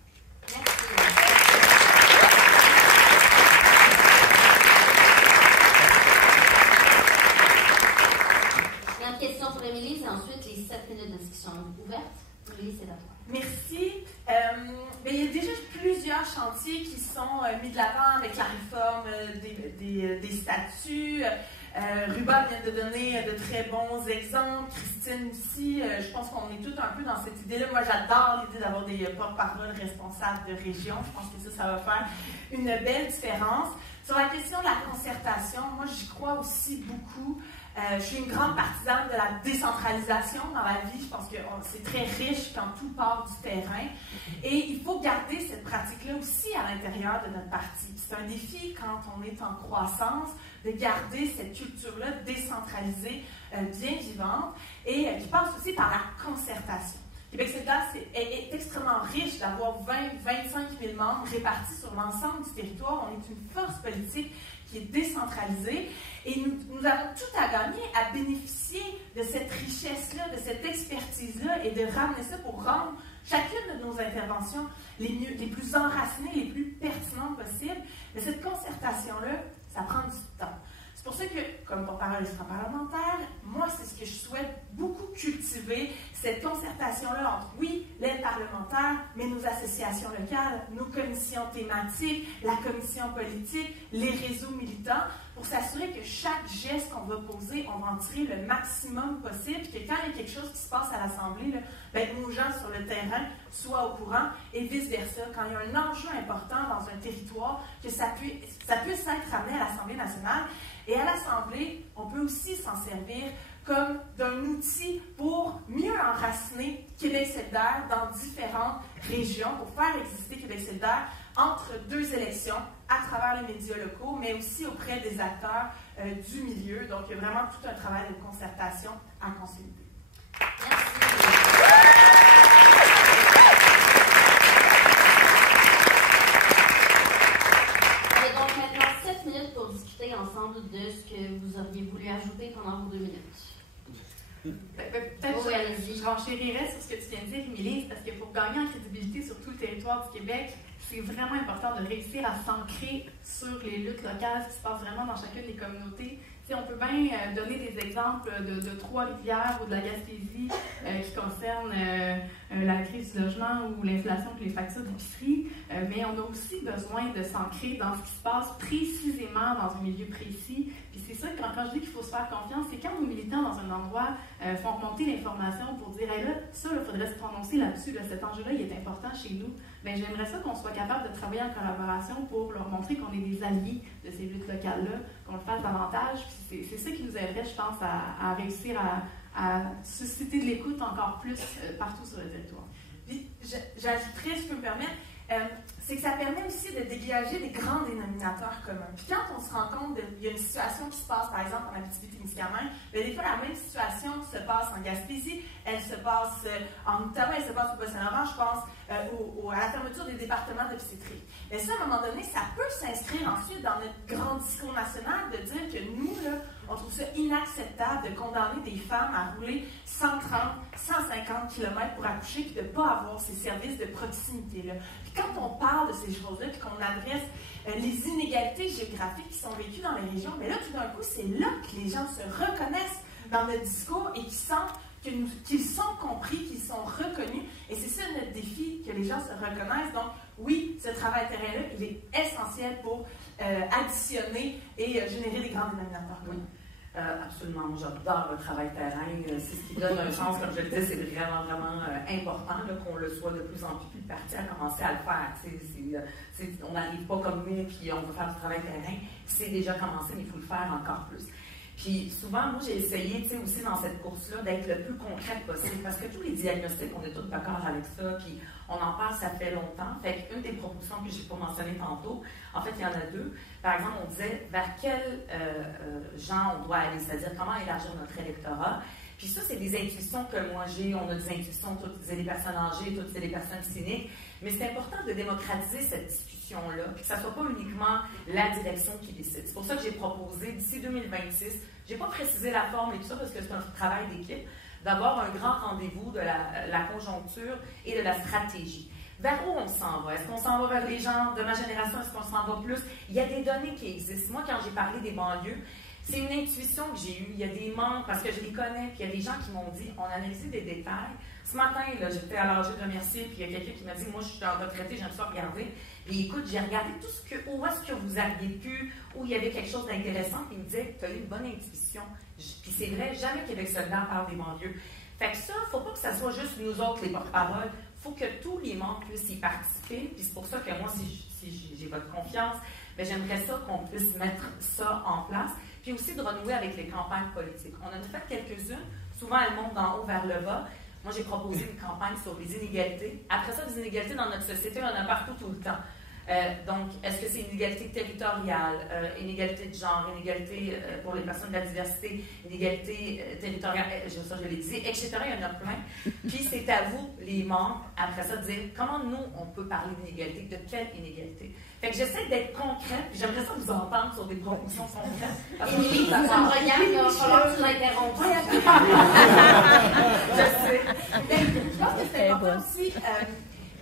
Merci. inscriptions ouvertes. Oui, c'est à toi. Merci. Il y a déjà plusieurs chantiers qui sont mis de l'avant avec la réforme des statuts. Ruba vient de donner de très bons exemples. Christine aussi. Je pense qu'on est tous un peu dans cette idée-là. Moi, j'adore l'idée d'avoir des porte-parole responsables de région. Je pense que ça va faire une belle différence. Sur la question de la concertation, moi, j'y crois aussi beaucoup. Je suis une grande partisane de la décentralisation dans la vie. Je pense que c'est très riche quand tout part du terrain. Et il faut garder cette pratique-là aussi à l'intérieur de notre parti. C'est un défi quand on est en croissance de garder cette culture-là décentralisée, bien vivante, et qui passe aussi par la concertation. Québec solidaire est extrêmement riche d'avoir 20-25 000 membres répartis sur l'ensemble du territoire. On est une force politique qui est décentralisée et nous avons tout à gagner à bénéficier de cette richesse-là, de cette expertise-là et de ramener ça pour rendre chacune de nos interventions les plus enracinées, les plus pertinentes possibles. Mais cette concertation-là, ça prend du temps. C'est pour ça que, comme porte-parole extra-parlementaire, moi, c'est ce que je souhaite beaucoup cultiver, cette concertation-là entre, oui, les parlementaires, mais nos associations locales, nos commissions thématiques, la commission politique, les réseaux militants, pour s'assurer que chaque geste qu'on va poser, on va en tirer le maximum possible, que quand il y a quelque chose qui se passe à l'Assemblée, nos gens sur le terrain soient au courant, et vice-versa. Quand il y a un enjeu important dans un territoire, que ça puisse être ramené à l'Assemblée nationale. Et à l'Assemblée, on peut aussi s'en servir comme d'un outil pour mieux enraciner Québec solidaire dans différentes régions, pour faire exister Québec solidaire entre deux élections, à travers les médias locaux, mais aussi auprès des acteurs du milieu. Donc, il y a vraiment tout un travail de concertation à consolider. Merci. Pour discuter ensemble de ce que vous auriez voulu ajouter pendant vos 2 minutes. Peut-être que je renchérirais sur ce que tu viens de dire, Émilie, parce que pour gagner en crédibilité sur tout le territoire du Québec, c'est vraiment important de réussir à s'ancrer sur les luttes locales, ce qui se passe vraiment dans chacune des communautés. On peut bien donner des exemples de Trois-Rivières ou de la Gaspésie qui concernent la crise du logement ou l'inflation et les factures d'épicerie, mais on a aussi besoin de s'ancrer dans ce qui se passe précisément dans un milieu précis. Puis c'est ça, quand je dis qu'il faut se faire confiance, c'est quand nos militants dans un endroit font remonter l'information pour dire hey, « là, ça, il faudrait se prononcer là-dessus, là, cet enjeu-là, il est important chez nous ». Bien, j'aimerais ça qu'on soit capable de travailler en collaboration pour leur montrer qu'on est des alliés de ces luttes locales-là, qu'on le fasse davantage. Puis c'est ça qui nous aiderait, je pense, à réussir à susciter de l'écoute encore plus partout sur le territoire. Puis, j'ajouterais, si je peux me permettre, c'est que ça permet aussi de dégager des grands dénominateurs communs. Puis quand on se rend compte qu'il y a une situation qui se passe, par exemple, en Abitibi-Témiscamingue, des fois, la même situation se passe en Gaspésie, elle se passe en Outaouais, elle se passe au Bas-Saint-Laurent, je pense, à la fermeture des départements d'obstétrique. Mais ça, à un moment donné, ça peut s'inscrire ensuite dans notre grand discours national de dire que nous, là, on trouve ça inacceptable de condamner des femmes à rouler 130, 150 km pour accoucher et de ne pas avoir ces services de proximité-là. Puis quand on parle de ces choses-là, puis qu'on adresse les inégalités géographiques qui sont vécues dans les régions, mais là, tout d'un coup, c'est là que les gens se reconnaissent dans notre discours et qu'ils sont compris, qu'ils sont reconnus. Et c'est ça notre défi, que les gens se reconnaissent. Donc, oui, ce travail terrain-là, il est essentiel pour additionner et générer des grands dénominateurs. Oui, absolument. Moi, j'adore le travail terrain. C'est ce qui donne un sens, comme je le disais, c'est vraiment, vraiment important qu'on le soit de plus en plus. Puis le parti a commencé à le faire. On n'arrive pas comme nous, puis on veut faire du travail terrain. C'est déjà commencé, mais il faut le faire encore plus. Puis souvent, moi, j'ai essayé, aussi dans cette course-là, d'être le plus concrète possible, parce que tous les diagnostics, on est tous d'accord avec ça, puis on en parle, ça fait longtemps. Fait qu'une des propositions que je n'ai pas mentionnées tantôt, en fait, il y en a deux. Par exemple, on disait vers quels gens on doit aller, c'est-à-dire comment élargir notre électorat. Puis ça, c'est des intuitions que moi j'ai. On a des intuitions, toutes c'est des personnes âgées, toutes c'est des personnes cyniques. Mais c'est important de démocratiser cette discussion-là, puis que ça ne soit pas uniquement la direction qui décide. C'est pour ça que j'ai proposé, d'ici 2026, je n'ai pas précisé la forme et tout ça, parce que c'est un travail d'équipe, d'avoir un grand rendez-vous de la conjoncture et de la stratégie. Vers où on s'en va? Est-ce qu'on s'en va vers les gens de ma génération? Est-ce qu'on s'en va plus? Il y a des données qui existent. Moi, quand j'ai parlé des banlieues, c'est une intuition que j'ai eue. Il y a des membres, parce que je les connais, puis il y a des gens qui m'ont dit, on a analysé des détails. Ce matin, j'étais à l'âge de remercier, puis il y a quelqu'un qui m'a dit, moi, je suis en retraité, j'aime ça regarder. Et écoute, j'ai regardé où est-ce que vous aviez pu, où il y avait quelque chose d'intéressant, puis il me disait, tu as eu une bonne intuition. Puis c'est vrai, jamais Québec solidaire parle des banlieues. Fait que ça, il ne faut pas que ça soit juste nous autres, les porte-paroles. Il faut que tous les membres puissent y participer. Puis c'est pour ça que moi, si j'ai votre confiance, bien, j'aimerais ça qu'on puisse mettre ça en place. Puis aussi de renouer avec les campagnes politiques. On en a fait quelques-unes. Souvent, elles montent d'en haut vers le bas. Moi, j'ai proposé une campagne sur les inégalités. Après ça, les inégalités dans notre société, on en a partout tout le temps. Donc, est-ce que c'est inégalité territoriale, inégalité de genre, inégalité pour les personnes de la diversité, inégalité territoriale, ça je l'ai dit, etc. Il y en a plein. Puis c'est à vous, les membres, après ça, de dire comment nous, on peut parler d'inégalité, de quelle inégalité. Fait que j'essaie d'être concrète, puis j'aimerais ça vous entendre sur des propositions concrètes. Et ça me regarde, il va falloir que tu l'interrompes. Je sais. Mais je pense que c'est important aussi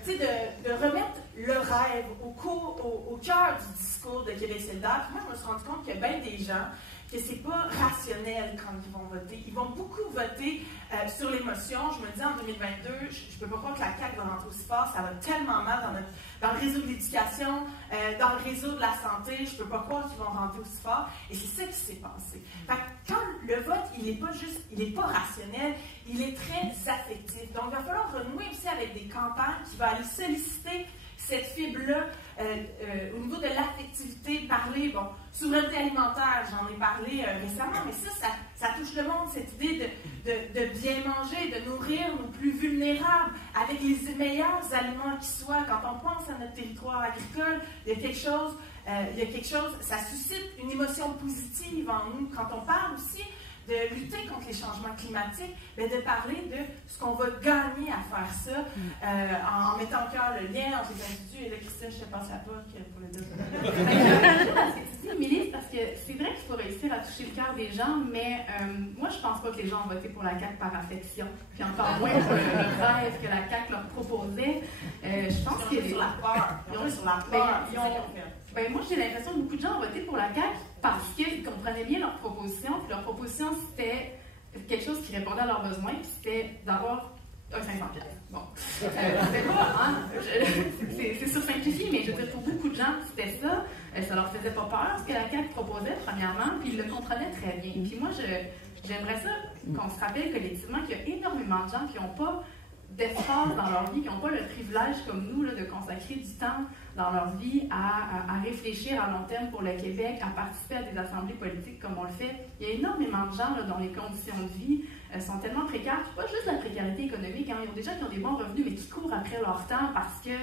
de remettre le rêve au cœur du discours de Québec solidaire. Puis moi, je me suis rendu compte qu'il y a bien des gens que c'est pas rationnel quand ils vont voter. Ils vont beaucoup voter sur l'émotion. Je me dis, en 2022, je peux pas croire que la CAQ va rentrer aussi fort. Ça va tellement mal dans le réseau de l'éducation, dans le réseau de la santé. Je peux pas croire qu'ils vont rentrer aussi fort. Et c'est ça qui s'est passé. Fait que quand le vote, il est pas rationnel, il est très affectif. Donc, il va falloir renouer aussi avec des campagnes qui vont aller solliciter cette fibre-là, au niveau de l'affectivité, parler, bon, souveraineté alimentaire, j'en ai parlé récemment, mais ça touche le monde, cette idée de bien manger, de nourrir nos plus vulnérables avec les meilleurs aliments qui soient. Quand on pense à notre territoire agricole, il y a quelque chose, ça suscite une émotion positive en nous. Quand on parle aussi de lutter contre les changements climatiques, mais de parler de ce qu'on va gagner à faire ça, en mettant au cœur le lien entre les individus. Et là, Christine, je te passe la porte pour le dire. Ce que tu dis, Émilie, parce que c'est vrai qu'il faut réussir à toucher le cœur des gens, mais moi, je pense pas que les gens ont voté pour la CAQ par affection, puis encore moins pour le rêve que la CAQ leur proposait. Je pense qu'ils ont sur la peur. Ils ont sur la peur. Ben, moi, j'ai l'impression que beaucoup de gens ont voté pour la CAQ parce qu'ils comprenaient bien leur proposition. Puis leur proposition, c'était quelque chose qui répondait à leurs besoins, puis c'était d'avoir un 500$. Bon. C'était pas, hein? C'est sursimplifié, mais je veux dire, pour beaucoup de gens, c'était ça. Ça leur faisait pas peur, ce que la CAQ proposait, premièrement, puis ils le comprenaient très bien. Puis moi, j'aimerais ça qu'on se rappelle collectivement qu'il y a énormément de gens qui n'ont pas d'espace dans leur vie, qui n'ont pas le privilège comme nous là, de consacrer du temps dans leur vie à réfléchir à long terme pour le Québec, à participer à des assemblées politiques comme on le fait. Il y a énormément de gens là, dont les conditions de vie sont tellement précaires, pas juste la précarité économique, hein. Il y a des gens qui ont des bons revenus mais qui courent après leur temps parce que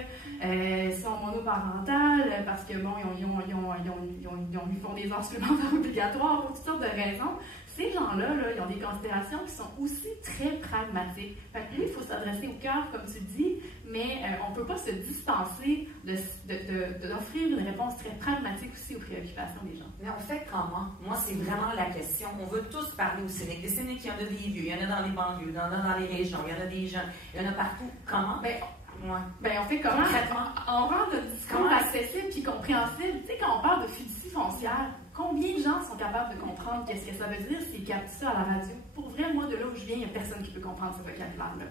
sont monoparentales, parce que bon, ils font des heures supplémentaires obligatoires pour toutes sortes de raisons. Ces gens-là, ils ont des considérations qui sont aussi très pragmatiques. Fait que lui, il faut s'adresser au cœur, comme tu dis, mais on ne peut pas se dispenser d'offrir une réponse très pragmatique aussi aux préoccupations des gens. Mais on fait comment? Moi, c'est vraiment la question. On veut tous parler aux Sénéques. Des Sénéques, il y en a des vieux, il y en a dans les banlieues, il y en a dans les régions, il y en a des jeunes, il y en a partout. Comment? On fait comment? On rend le discours accessible et compréhensible. Tu sais, quand on parle de fiducie foncière, combien de gens sont capables de comprendre qu'est-ce que ça veut dire s'ils captent ça à la radio? Pour vrai, moi, de là où je viens, il n'y a personne qui peut comprendre ce vocabulaire-là.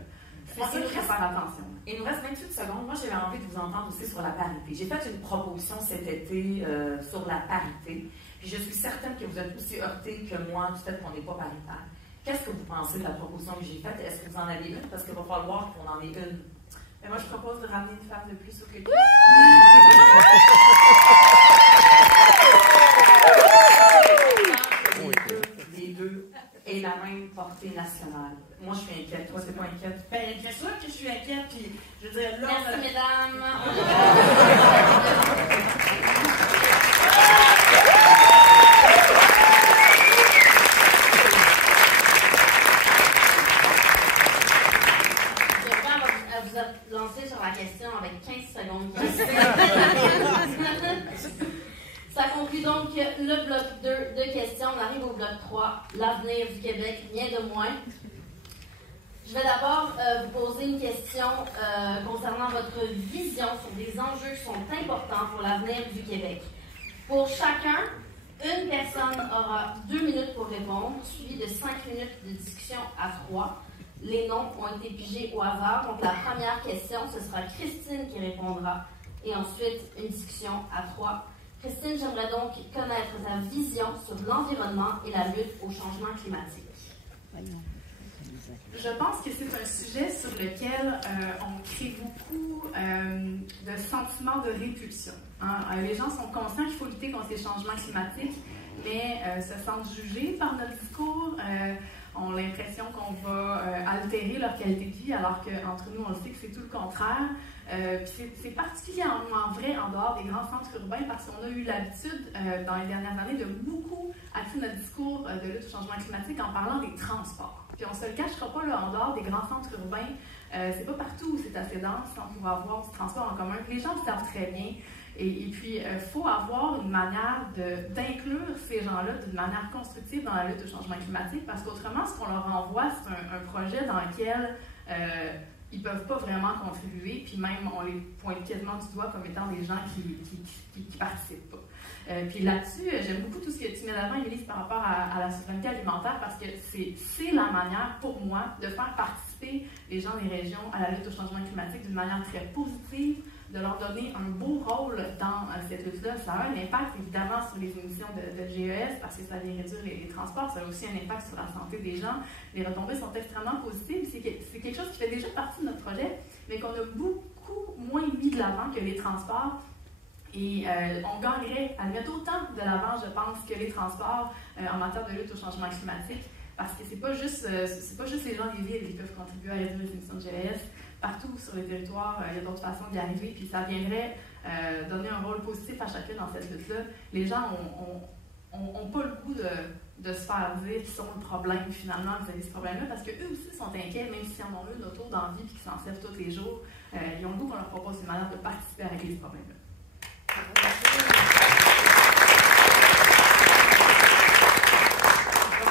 C'est ça qu'il faut faire attention. Il nous reste 28 secondes. Moi, j'avais envie de vous entendre aussi sur la parité. J'ai fait une proposition cet été sur la parité. Puis je suis certaine que vous êtes aussi heurtés que moi du fait qu'on n'est pas paritaire. Qu'est-ce que vous pensez de la proposition que j'ai faite? Est-ce que vous en avez une? Parce qu'il va falloir qu'on en ait une. Mais moi, je propose de ramener une femme de plus au Québec. Les deux aient la même portée nationale. Moi, je suis inquiète. Toi, c'est pas inquiète? Ben, bien sûr que je suis inquiète. Puis, je veux dire, là. Merci, mesdames. Vous lancer sur la question avec 15 secondes. Ça conclut donc le bloc 2 de questions. On arrive au bloc 3, l'avenir du Québec, rien de moins. Je vais d'abord vous poser une question concernant votre vision sur des enjeux qui sont importants pour l'avenir du Québec. Pour chacun, une personne aura 2 minutes pour répondre, suivi de 5 minutes de discussion à 3. Les noms ont été pigés au hasard. Donc, la première question, ce sera Christine qui répondra. Et ensuite, une discussion à 3. Christine, j'aimerais donc connaître ta vision sur l'environnement et la lutte au changement climatique. Je pense que c'est un sujet sur lequel on crée beaucoup de sentiments de répulsion. Hein? Les gens sont conscients qu'il faut lutter contre les changements climatiques, mais se sentent jugés par notre discours, ont l'impression qu'on va altérer leur qualité de vie, alors qu'entre nous, on le sait que c'est tout le contraire. C'est particulièrement vrai en dehors des grands centres urbains parce qu'on a eu l'habitude, dans les dernières années, de beaucoup axer notre discours de lutte au changement climatique en parlant des transports. Puis on ne se le cachera pas, là, en dehors des grands centres urbains, c'est pas partout où c'est assez dense pour avoir du transport en commun. Les gens le savent très bien. Et puis, il faut avoir une manière d'inclure ces gens-là d'une manière constructive dans la lutte au changement climatique, parce qu'autrement, ce qu'on leur envoie, c'est un projet dans lequel ils ne peuvent pas vraiment contribuer, puis même, on les pointe quasiment du doigt comme étant des gens qui participent pas. Puis là-dessus, j'aime beaucoup tout ce que tu mets d'avant, Émilie, par rapport à la souveraineté alimentaire, parce que c'est la manière, pour moi, de faire participer les gens des régions à la lutte au changement climatique d'une manière très positive, de leur donner un beau rôle dans cette lutte-là. Ça a un impact, évidemment, sur les émissions de GES, parce que ça vient réduire les transports. Ça a aussi un impact sur la santé des gens. Les retombées sont extrêmement positives. C'est quelque chose qui fait déjà partie de notre projet, mais qu'on a beaucoup moins mis de l'avant que les transports. Et on gagnerait à le mettre autant de l'avant, je pense, que les transports en matière de lutte au changement climatique, parce que c'est pas juste les gens des villes qui peuvent contribuer à réduire les émissions de GES. Partout sur les territoires, il y a d'autres façons d'y arriver, puis ça viendrait donner un rôle positif à chacun dans cette lutte-là. Les gens n'ont pas le goût de se faire dire qu'ils sont le problème, finalement, vis-à-vis de ce problème-là, parce qu'eux aussi sont inquiets, même s'ils en ont une autour d'envie et qu'ils s'en servent tous les jours. Ils ont le goût qu'on leur propose une manière de participer à régler ce problème-là.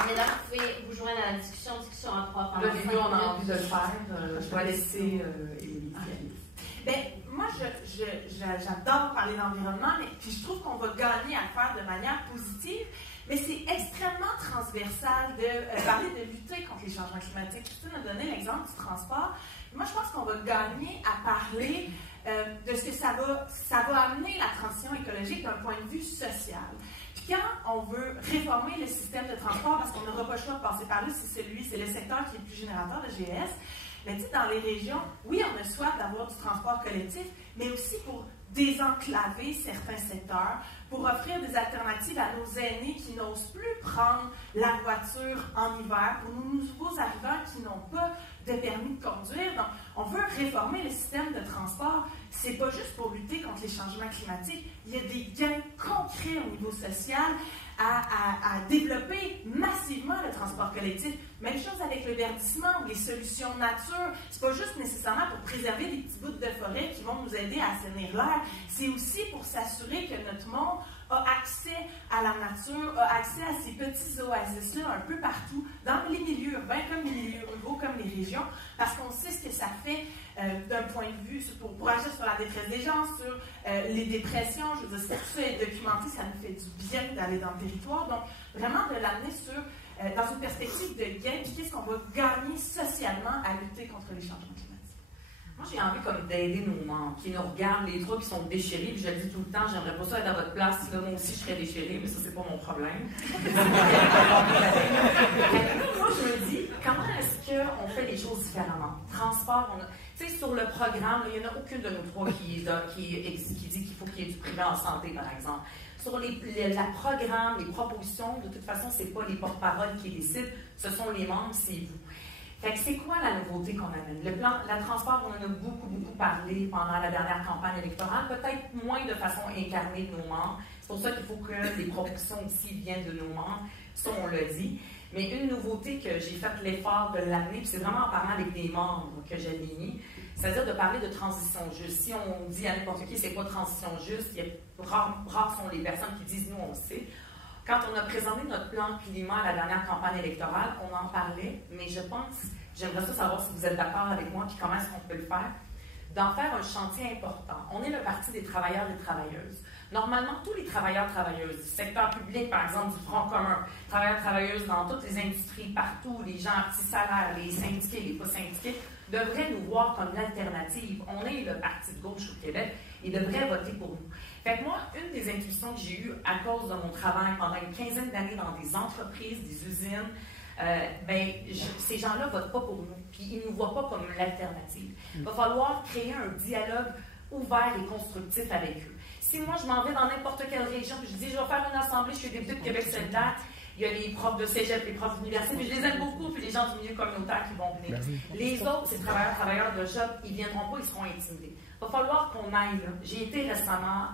Mesdames, vous pouvez vous joindre à la discussion à 3 pendant 5 minutes. On a envie de le faire. Je vais laisser Émilie. Moi, j'adore parler d'environnement, mais puis je trouve qu'on va gagner à le faire de manière positive, mais c'est extrêmement transversal de parler de lutter contre les changements climatiques. Christine a donné l'exemple du transport. Moi, je pense qu'on va gagner à parler de ce que ça va amener la transition écologique d'un point de vue social. Puis quand on veut réformer le système de transport, parce qu'on n'aura pas le choix de passer par là, c'est le secteur qui est le plus générateur de GES, mais tu sais, dans les régions, oui, on a soif d'avoir du transport collectif, mais aussi pour désenclaver certains secteurs, pour offrir des alternatives à nos aînés qui n'osent plus prendre la voiture en hiver, pour nos nouveaux arrivants qui n'ont pas de permis de conduire. Donc, on veut réformer le système de transport. C'est pas juste pour lutter contre les changements climatiques. Il y a des gains concrets au niveau social à développer massivement le transport collectif. Même chose avec le verdissement ou les solutions nature. C'est pas juste nécessairement pour préserver des petits bouts de forêt qui vont nous aider à assainir l'air. C'est aussi pour s'assurer que notre monde a accès à la nature, a accès à ces petits oasis-là un peu partout, dans les milieux urbains comme les milieux ruraux, comme les régions, parce qu'on sait ce que ça fait d'un point de vue pour agir sur la détresse des gens, sur les dépressions. Je veux dire, tout ça est documenté, ça nous fait du bien d'aller dans le territoire. Donc, vraiment de l'amener dans une perspective de gain, puis qu'est-ce qu'on va gagner socialement à lutter contre les changements climatiques. Moi, j'ai envie comme d'aider nos membres qui nous regardent, les trois qui sont déchirés, puis je le dis tout le temps, j'aimerais pas ça être à votre place, là, moi aussi je serais déchirée, mais ça, c'est pas mon problème. Moi, je me dis, comment est-ce qu'on fait les choses différemment? Transport, tu sais, sur le programme, il n'y en a aucune de nous trois qui dit qu'il faut qu'il y ait du privé en santé, par exemple. Sur la programme, les propositions, de toute façon, c'est pas les porte-paroles qui décident, ce sont les membres, c'est vous. Fait que c'est quoi la nouveauté qu'on amène? Le plan, la transport, on en a beaucoup parlé pendant la dernière campagne électorale, peut-être moins de façon incarnée de nos membres. C'est pour ça qu'il faut que les propositions aussi viennent de nos membres, ça on l'a dit. Mais une nouveauté que j'ai fait l'effort de l'amener, puis c'est vraiment en parlant avec des membres que j'ai mis, c'est-à-dire de parler de transition juste. Si on dit à n'importe qui c'est pas transition juste, rares sont les personnes qui disent nous on le sait. Quand on a présenté notre plan climat à la dernière campagne électorale, on en parlait, mais j'aimerais ça savoir si vous êtes d'accord avec moi, puis comment est-ce qu'on peut le faire, d'en faire un chantier important. On est le Parti des travailleurs et des travailleuses. Normalement, tous les travailleurs, travailleuses du secteur public, par exemple, du Front commun, travailleurs, travailleuses dans toutes les industries, partout, les gens à petits salaires, les syndiqués, les pas syndiqués, devraient nous voir comme une alternative. On est le parti de gauche au Québec et devraient voter pour nous. Fait que moi, une des intuitions que j'ai eues à cause de mon travail pendant une quinzaine d'années dans des entreprises, des usines, ces gens-là ne votent pas pour nous, puis ils ne nous voient pas comme l'alternative. Il va falloir créer un dialogue ouvert et constructif avec eux. Si moi, je m'en vais dans n'importe quelle région, puis je dis, je vais faire une assemblée, je suis députée de Québec solidaire, il y a les profs de cégep, les profs d'université, puis je les aime beaucoup, puis les gens du milieu communautaire qui vont venir. Les autres, ces travailleurs de job, ils ne viendront pas, ils seront intimidés. Il va falloir qu'on aille là. J'ai été récemment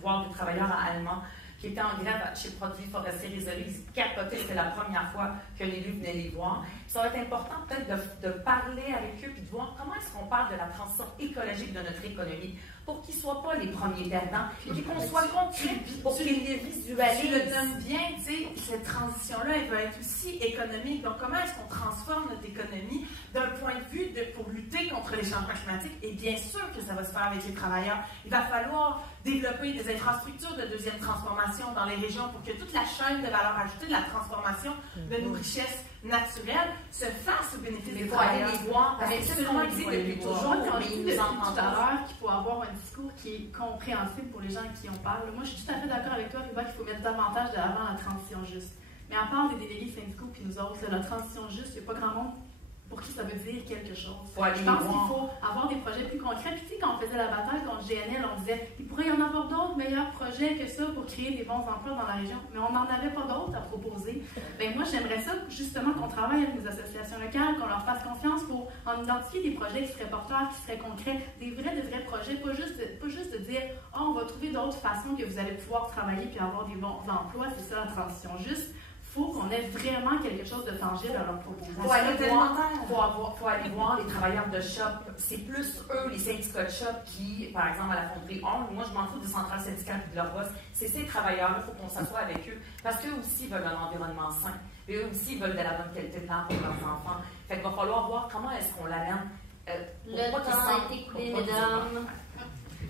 voir des travailleurs allemands qui étaient en grève chez Produits Forestiers Résolus. Ils capotaient, c'était la première fois que l'élu venait les voir. Ça va être important peut-être de parler avec eux et de voir comment est-ce qu'on parle de la transition écologique de notre économie pour qu'ils ne soient pas les premiers perdants et qu'on soit concret pour qu'ils les visualisent. Tu le donnes bien, tu sais, cette transition-là, elle va être aussi économique. Donc, comment est-ce qu'on transforme notre économie d'un point de vue pour lutter contre les changements climatiques? Et bien sûr que ça va se faire avec les travailleurs. Il va falloir développer des infrastructures de deuxième transformation dans les régions pour que toute la chaîne de valeur ajoutée de la transformation de nos richesses naturelles se fasse au bénéfice des travailleurs. Les voir, parce que c'est ce qu'on dit depuis toujours, quand mais je ils dis nous entendent tout à l'heure qu'il faut avoir un discours qui est compréhensible pour les gens qui en parlent. Moi, je suis tout à fait d'accord avec toi, Ruba, qu'il faut mettre davantage de l'avant la transition juste. Mais à part des délégués syndicaux qui nous autres, la transition juste, il n'y a pas grand monde pour qui ça veut dire quelque chose. Je pense qu'il faut avoir des projets plus concrets. Puis tu sais, quand on faisait la bataille contre GNL, on disait il pourrait y en avoir d'autres meilleurs projets que ça pour créer des bons emplois dans la région. Mais on n'en avait pas d'autres à proposer. Ben moi, j'aimerais ça justement qu'on travaille avec les associations locales, qu'on leur fasse confiance pour en identifier des projets qui seraient porteurs, qui seraient concrets, des vrais projets, pas juste de dire on va trouver d'autres façons que vous allez pouvoir travailler puis avoir des bons emplois. C'est ça la transition juste. Il faut qu'on ait vraiment quelque chose de tangible à leur proposer. Il faut aller voir les travailleurs de shop. C'est plus eux, les syndicats de shop, qui, par exemple, à la fonderie moi je m'en fous des centrales syndicales et de leur boss. C'est ces travailleurs-là, il faut qu'on s'assoie avec eux, parce qu'eux aussi veulent un environnement sain. Et eux aussi veulent de la bonne qualité de l'air pour leurs enfants. Fait qu'il va falloir voir comment est-ce qu'on l'amène. Le temps a été coupé, mesdames.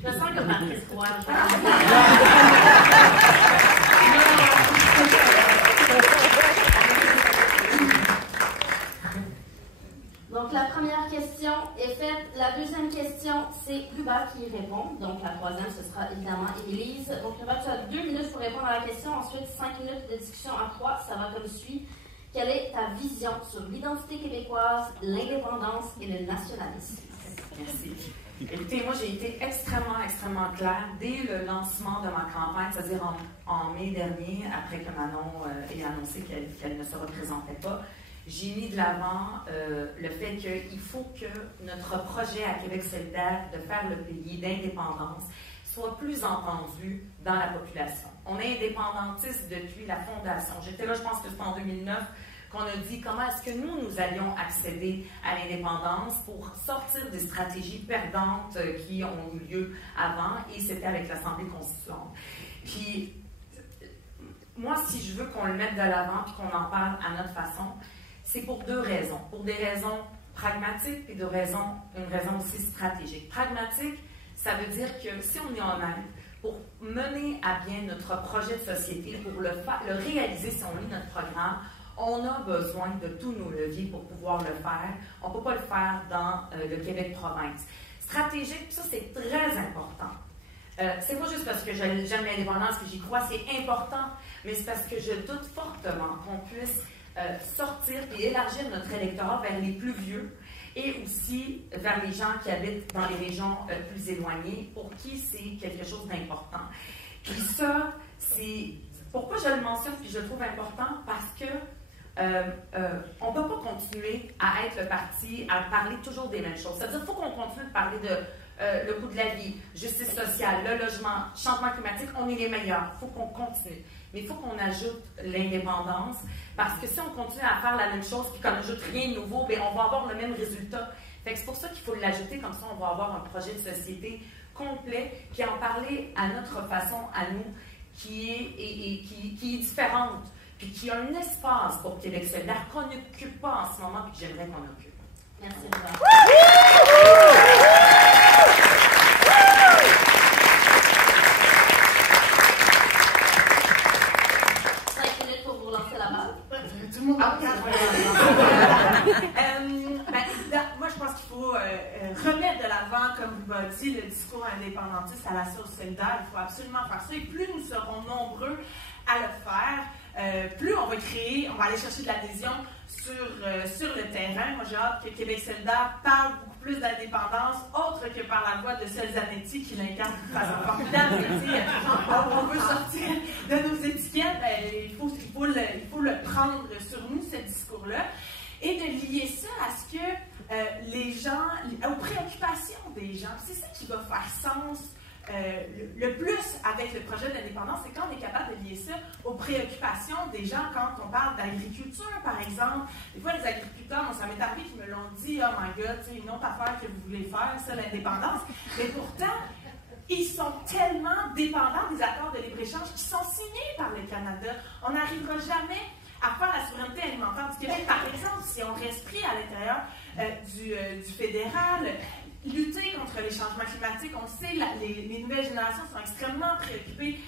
Je sens que Patrice Roy. Donc, la première question est faite. La deuxième question, c'est Ruba qui répond. Donc, la troisième, ce sera évidemment Élise. Donc, Ruba, tu as 2 minutes pour répondre à la question. Ensuite, 5 minutes de discussion à 3. Ça va comme suit. Quelle est ta vision sur l'identité québécoise, l'indépendance et le nationalisme? Merci. Écoutez, moi, j'ai été extrêmement claire dès le lancement de ma campagne, c'est-à-dire en mai dernier, après que Manon ait annoncé qu'elle ne se représentait pas. J'ai mis de l'avant le fait qu'il faut que notre projet à Québec solidaire de faire le pays d'indépendance soit plus entendu dans la population. On est indépendantiste depuis la fondation. J'étais là, je pense que c'était en 2009, qu'on a dit comment est-ce que nous allions accéder à l'indépendance pour sortir des stratégies perdantes qui ont eu lieu avant, et c'était avec l'Assemblée constituante. Puis, moi, si je veux qu'on le mette de l'avant et qu'on en parle à notre façon, c'est pour 2 raisons. Pour des raisons pragmatiques et une raison aussi stratégique. Pragmatique, ça veut dire que si on est honnête, pour mener à bien notre projet de société, pour le réaliser si on lit notre programme, on a besoin de tous nos leviers pour pouvoir le faire. On ne peut pas le faire dans le Québec-province. Stratégique, ça c'est très important. C'est pas juste parce que j'aime l'indépendance que j'y crois, c'est important, mais c'est parce que je doute fortement qu'on puisse sortir et élargir notre électorat vers les plus vieux et aussi vers les gens qui habitent dans les régions plus éloignées, pour qui c'est quelque chose d'important. Puis ça, c'est... Pourquoi je le mentionne puis je le trouve important? Parce que on ne peut pas continuer à être le parti, à parler toujours des mêmes choses. C'est-à-dire qu'il faut qu'on continue de parler de le coût de la vie, justice sociale, le logement, changement climatique, on est les meilleurs. Il faut qu'on continue. Mais il faut qu'on ajoute l'indépendance, parce que si on continue à faire la même chose puis qu'on n'ajoute rien de nouveau, bien, on va avoir le même résultat. Fait que c'est pour ça qu'il faut l'ajouter, comme ça on va avoir un projet de société complet, puis en parler à notre façon, à nous, qui est différente, puis qui a un espace pour Québec solidaire qu'on n'occupe pas en ce moment, puis que j'aimerais qu'on occupe. Merci, Ruba. tout le monde moi, je pense qu'il faut remettre de l'avant, comme vous l'avez dit, le discours indépendantiste à la sauce solidaire. Il faut absolument faire ça. Et plus nous serons nombreux à le faire, plus on va aller chercher de l'adhésion sur le terrain. Moi, j'ai hâte que Québec solidaire parle beaucoup plus d'indépendance, autre que par la voix de Zanetti qui l'incarne de façon formidable. On veut sortir de nos étiquettes, il faut le prendre sur nous, ce discours-là, et de lier ça à ce que les gens, aux préoccupations des gens. C'est ça qui va faire sens le plus avec le projet d'indépendance, c'est quand on est capable de lier ça aux préoccupations des gens. Quand on parle d'agriculture, par exemple, des fois les agriculteurs, moi, ça m'est arrivé qu'ils me l'ont dit, oh my god, c'est une autre affaire que vous voulez faire, ça, l'indépendance. Mais pourtant, ils sont tellement dépendants des accords de libre-échange qui sont signés par le Canada. On n'arrivera jamais à faire la souveraineté alimentaire du Québec. Par exemple, si on reste pris à l'intérieur du fédéral, lutter contre les changements climatiques, on sait, les nouvelles générations sont extrêmement préoccupées,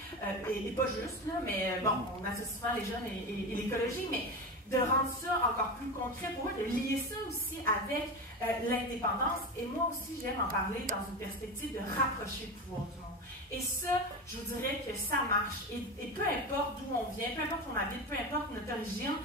et pas juste, là, mais bon, on associe souvent les jeunes et l'écologie, mais de rendre ça encore plus concret pour eux, de lier ça aussi avec l'indépendance. Et moi aussi, j'aime en parler dans une perspective de rapprocher le pouvoir du monde. Et ça, je vous dirais que ça marche. Et peu importe d'où on vient, peu importe où on habite, peu importe notre origine,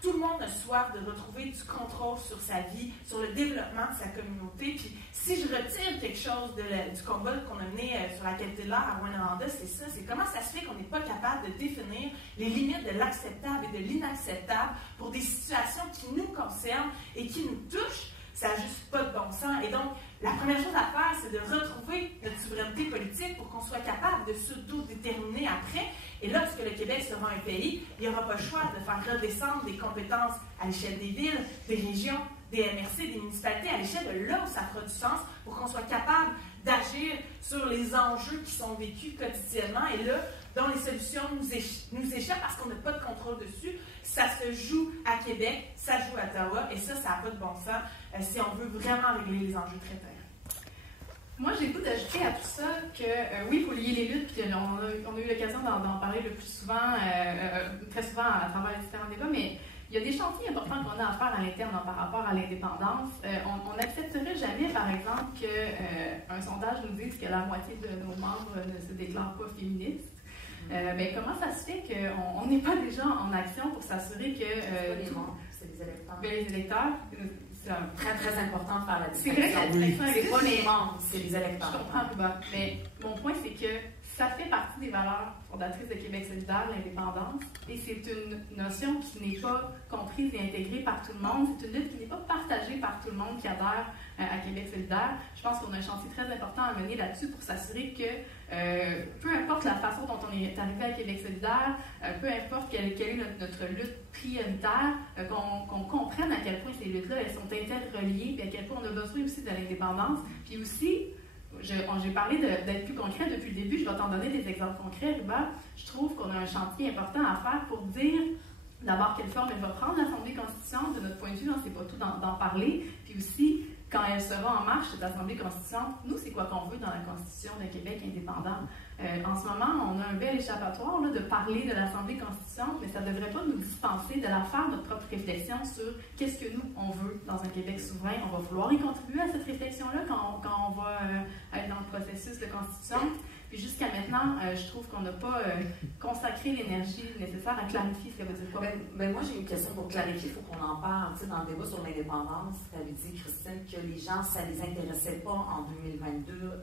tout le monde a soif de retrouver du contrôle sur sa vie, sur le développement de sa communauté. Puis si je retire quelque chose du combat qu'on a mené sur la qualité de l'air à Rwanda, c'est ça, c'est comment ça se fait qu'on n'est pas capable de définir les limites de l'acceptable et de l'inacceptable pour des situations qui nous concernent et qui nous touchent. Ça n'a juste pas de bon sens. Et donc, la première chose à faire, c'est de retrouver notre souveraineté politique pour qu'on soit capable de s'autodéterminer après. Et lorsque le Québec sera un pays, il n'y aura pas le choix de faire redescendre des compétences à l'échelle des villes, des régions, des MRC, des municipalités, à l'échelle de là où ça fera du sens, pour qu'on soit capable d'agir sur les enjeux qui sont vécus quotidiennement et là, dont les solutions nous échappent parce qu'on n'a pas de contrôle dessus. Ça se joue à Québec, ça joue à Ottawa, et ça n'a pas de bon sens si on veut vraiment régler les enjeux très terrain. Moi, j'ai le goût d'ajouter à tout ça que, oui, il faut lier les luttes, puis on a eu l'occasion d'en parler le plus souvent, très souvent à travers les différents débats, mais il y a des chantiers importants qu'on a à faire à l'interne par rapport à l'indépendance. On n'accepterait jamais, par exemple, qu'un sondage nous dise que la moitié de nos membres ne se déclarent pas féministes. Mais comment ça se fait qu'on n'est pas déjà en action pour s'assurer que... c'est les membres, c'est les électeurs. Les électeurs, c'est très, très important de faire la distinction. C'est vrai que la distinction, c'est pas les membres, c'est les électeurs. Je comprends, Ruba. Mais mon point, c'est que ça fait partie des valeurs fondatrices de Québec solidaire, l'indépendance, et c'est une notion qui n'est pas comprise et intégrée par tout le monde. C'est une lutte qui n'est pas partagée par tout le monde qui adhère à Québec solidaire. Je pense qu'on a un chantier très important à mener là-dessus pour s'assurer que, peu importe la façon dont on est arrivé à Québec solidaire, peu importe quelle est notre lutte prioritaire, qu'on comprenne à quel point ces luttes-là, elles sont interreliées, puis à quel point on a besoin aussi de l'indépendance, puis aussi... J'ai parlé d'être plus concret depuis le début, je vais t'en donner des exemples concrets, Ruba. Je trouve qu'on a un chantier important à faire pour dire d'abord quelle forme elle va prendre l'Assemblée constituante, de notre point de vue, c'est pas tout d'en parler, puis aussi quand elle sera en marche, cette Assemblée constituante, nous, c'est quoi qu'on veut dans la Constitution d'un Québec indépendant. En ce moment, on a un bel échappatoire là, de parler de l'Assemblée constituante, mais ça ne devrait pas nous dispenser de la faire notre propre réflexion sur qu'est-ce que nous, on veut dans un Québec souverain. On va vouloir y contribuer à cette réflexion-là quand on va être dans le processus de constitution. Puis jusqu'à maintenant, je trouve qu'on n'a pas consacré l'énergie nécessaire à clarifier ce que ça veut dire quoi. Moi, j'ai une question pour clarifier. Il faut qu'on en parle. Tu sais, dans le débat sur l'indépendance, tu avais dit, Christine, que les gens, ça ne les intéressait pas en 2022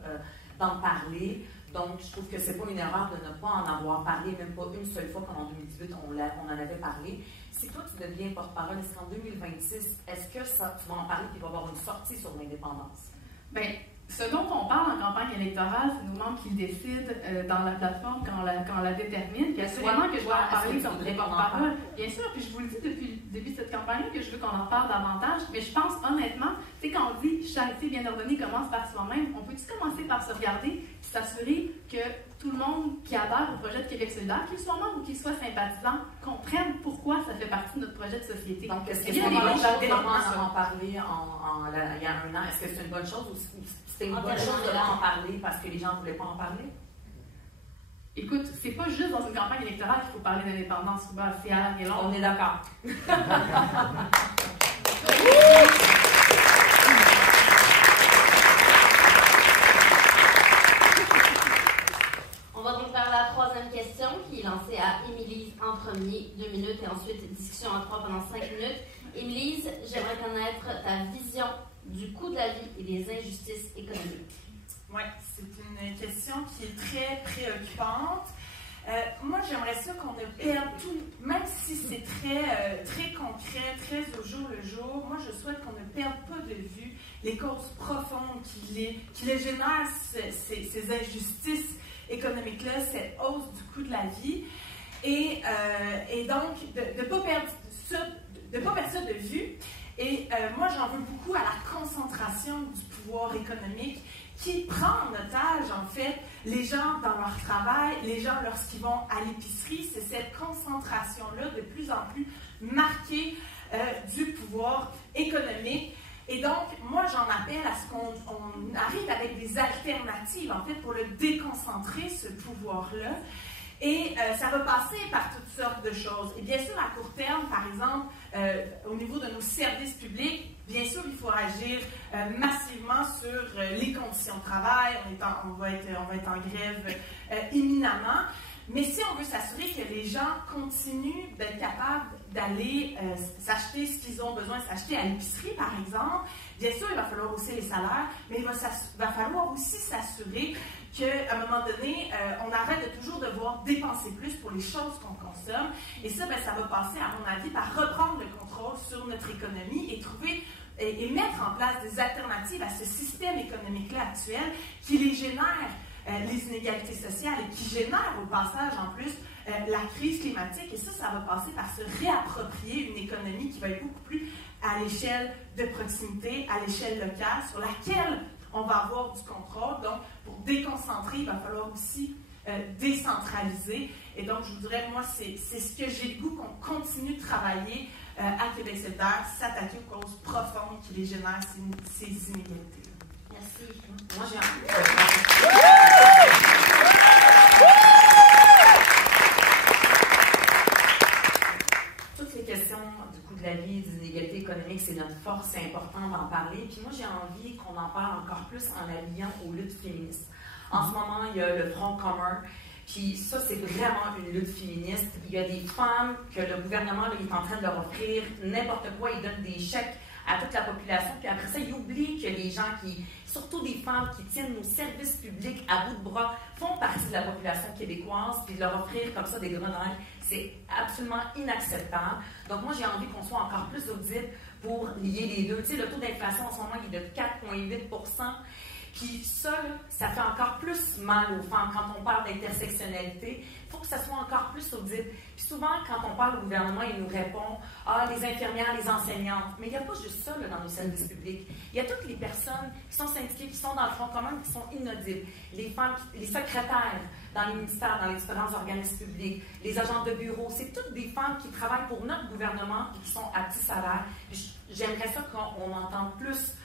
d'en parler. Donc, je trouve que ce n'est pas une erreur de ne pas en avoir parlé, même pas une seule fois qu'en 2018, on en avait parlé. Si toi, tu deviens porte-parole, est-ce qu'en 2026, est-ce que tu vas en parler et qu'il va y avoir une sortie sur l'indépendance? Bien, ce dont on parle en campagne électorale, c'est nos membres qui le décident dans la plateforme quand on la détermine. Puis assurément que je vais en parler comme porte-parole. Bien sûr, puis je vous le dis depuis le début de cette campagne-là que je veux qu'on en parle davantage. Mais je pense honnêtement, tu sais, quand on dit charité bien ordonnée commence par soi-même, on peut-tu commencer par se regarder et s'assurer que tout le monde qui adhère au projet de Québec solidaire, qu'il soit membre ou qu'il soit sympathisant, comprenne pourquoi ça fait partie de notre projet de société. Donc, est-ce que c'est une bonne chose d'en parler il y a un an? Est-ce que c'est une bonne chose ou c'était une bonne chose de en parler parce que les gens ne voulaient pas en parler? Écoute, c'est pas juste dans une campagne électorale qu'il faut parler d'indépendance, c'est à la longue. On est d'accord. On va donc vers la troisième question qui est lancée à Émilie en premier, 2 minutes, et ensuite discussion à 3 pendant 5 minutes. Émilie, j'aimerais connaître ta vision du coût de la vie et des injustices économiques. Oui, c'est une question qui est très préoccupante. Moi, j'aimerais ça qu'on ne perde tout, même si c'est très concret, très au jour le jour. Moi, je souhaite qu'on ne perde pas de vue les causes profondes qui les génèrent, ces injustices économiques-là, cette hausse du coût de la vie. Et donc, de ne pas perdre ça de vue. Et moi, j'en veux beaucoup à la concentration du pouvoir économique qui prend en otage, en fait, les gens dans leur travail, les gens lorsqu'ils vont à l'épicerie. C'est cette concentration-là de plus en plus marquée du pouvoir économique. Et donc, moi, j'en appelle à ce qu'on arrive avec des alternatives, en fait, pour le déconcentrer, ce pouvoir-là. Et ça va passer par toutes sortes de choses. Et bien sûr, à court terme, par exemple, au niveau de nos services publics, bien sûr, il faut agir massivement sur les conditions de travail. On va être en grève imminemment. Mais si on veut s'assurer que les gens continuent d'être capables d'aller s'acheter ce qu'ils ont besoin de s'acheter à l'épicerie, par exemple, bien sûr, il va falloir hausser les salaires, mais il va falloir aussi s'assurer qu'à un moment donné, on arrête de toujours devoir dépenser plus pour les choses qu'on consomme. Et ça, ça va passer, à mon avis, par reprendre le contrôle sur notre économie et trouver et mettre en place des alternatives à ce système économique-là actuel qui les génère les inégalités sociales et qui génère au passage, en plus, la crise climatique. Et ça va passer par se réapproprier une économie qui va être beaucoup plus à l'échelle de proximité, à l'échelle locale, sur laquelle on va avoir du contrôle. Donc, pour déconcentrer, il va falloir aussi décentraliser. Et donc, je vous dirais, moi, c'est ce que j'ai le goût qu'on continue de travailler à Québec solidaire, s'attaquer aux causes profondes qui les génèrent, ces inégalités. Merci. Moi, j'ai toutes les questions du coût de la vie, des inégalités économiques, c'est notre force, c'est important d'en parler. Puis moi, j'ai envie qu'on en parle encore plus en l'alliant aux luttes féministes. En ce moment, il y a le Front commun. Puis ça, c'est vraiment une lutte féministe. Il y a des femmes que le gouvernement là, est en train de leur offrir n'importe quoi. Ils donnent des chèques à toute la population. Puis après ça, ils oublient que les gens surtout des femmes qui tiennent nos services publics à bout de bras, font partie de la population québécoise. Puis de leur offrir comme ça des grenades, c'est absolument inacceptable. Donc moi, j'ai envie qu'on soit encore plus audible pour lier les deux. Tu sais, le taux d'inflation en ce moment, il est de 4,8 %. Puis ça fait encore plus mal aux femmes quand on parle d'intersectionnalité. Il faut que ça soit encore plus audible. Puis souvent, quand on parle au gouvernement, il nous répond « Ah, les infirmières, les enseignantes. » Mais il n'y a pas juste ça là, dans nos services publics. Il y a toutes les personnes qui sont syndiquées, qui sont dans le Front commun, qui sont inaudibles. Les femmes, les secrétaires dans les ministères, dans les différents organismes publics, les agents de bureau, c'est toutes des femmes qui travaillent pour notre gouvernement et qui sont à petit salaire. J'aimerais ça qu'on entende plus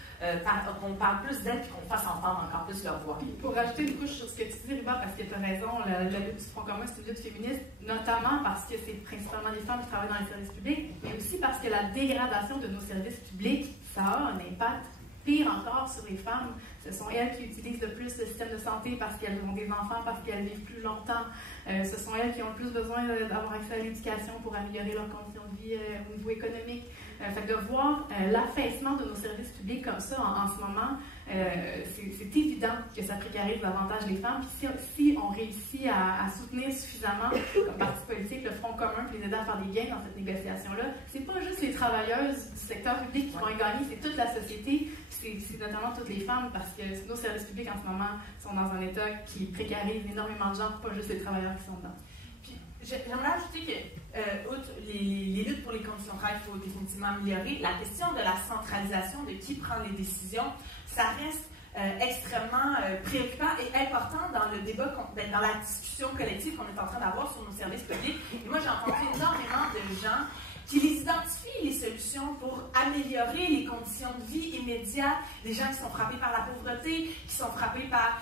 qu'on parle plus d'elles et qu'on fasse entendre encore plus leur voix. Pour rajouter une couche sur ce que tu dis, Riba, parce que tu as raison, la lutte du Front commun, c'est une lutte féministe, notamment parce que c'est principalement des femmes qui travaillent dans les services publics, mais aussi parce que la dégradation de nos services publics, ça a un impact pire encore sur les femmes. Ce sont elles qui utilisent le plus le système de santé parce qu'elles ont des enfants, parce qu'elles vivent plus longtemps. Ce sont elles qui ont le plus besoin d'avoir accès à l'éducation pour améliorer leurs conditions de vie au niveau économique. Fait que de voir l'affaissement de nos services publics comme ça en ce moment, c'est évident que ça précarise davantage les femmes. Puis si on réussit à soutenir suffisamment comme parti politique le Front commun et les aider à faire des gains dans cette négociation-là, c'est pas juste les travailleuses du secteur public qui vont y gagner, c'est toute la société, c'est notamment toutes les femmes, parce que nos services publics en ce moment sont dans un état qui précarise énormément de gens, pas juste les travailleurs qui sont dedans. J'aimerais ajouter que, outre les luttes pour les conditions de travail, il faut définitivement améliorer. La question de la centralisation de qui prend les décisions, ça reste extrêmement préoccupant et important dans le débat, dans la discussion collective qu'on est en train d'avoir sur nos services publics. Et moi, j'ai entendu énormément de gens qui les identifient, les solutions pour améliorer améliorer les conditions de vie immédiates des gens qui sont frappés par la pauvreté, qui sont frappés par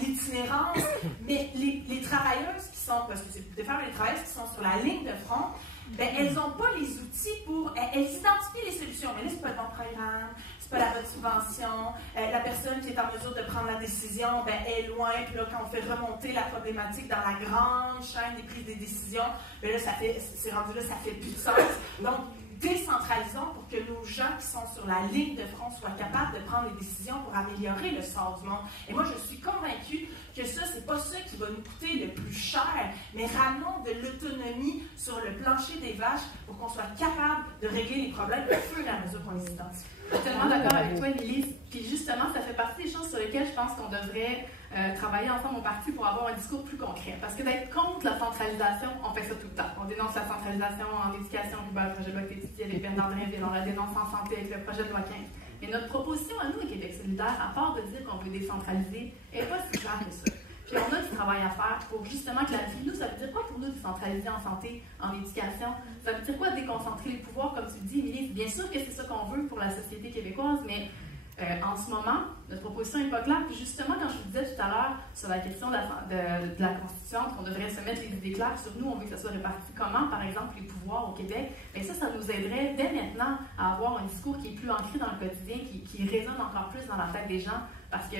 l'itinérance, mais les travailleuses qui sont, parce que c'est des femmes et les travailleuses qui sont sur la ligne de front, ben, elles n'ont pas les outils pour... Elles identifient les solutions, mais là, c'est pas le bon programme, c'est pas la bonne subvention, la personne qui est en mesure de prendre la décision ben, est loin, puis là, quand on fait remonter la problématique dans la grande chaîne des prises de décision, ben là, c'est rendu là, ça fait plus de sens. Donc, décentralisons pour que nos gens qui sont sur la ligne de front soient capables de prendre les décisions pour améliorer le sort du monde. Et moi, je suis convaincue que ça, c'est pas ça qui va nous coûter le plus cher, mais ramenons de l'autonomie sur le plancher des vaches pour qu'on soit capable de régler les problèmes au fur et à mesure qu'on les identifie. Je suis tellement d'accord avec toi, Émilie. Puis justement, ça fait partie des choses sur lesquelles je pense qu'on devrait travailler ensemble au parti pour avoir un discours plus concret. Parce que d'être contre la centralisation, on fait ça tout le temps. On dénonce la centralisation en éducation, le projet de loi qui est étudié avec Bernard Drinville, on la dénonce en santé avec le projet de loi 15. Mais notre proposition à nous, à Québec solidaire, à part de dire qu'on veut décentraliser, n'est pas si claire que ça. Puis on a du travail à faire pour justement clarifier. Nous, ça veut dire quoi pour nous décentraliser en santé, en éducation? Ça veut dire quoi déconcentrer les pouvoirs, comme tu le dis, Émilie? Bien sûr que c'est ça qu'on veut pour la société québécoise, mais en ce moment, notre proposition n'est pas claire. Puis justement, quand je vous disais tout à l'heure sur la question de la Constitution, qu'on devrait se mettre les idées claires sur nous, on veut que ça soit réparti comment, par exemple, les pouvoirs au Québec, bien ça nous aiderait dès maintenant à avoir un discours qui est plus ancré dans le quotidien, qui résonne encore plus dans la tête des gens, parce que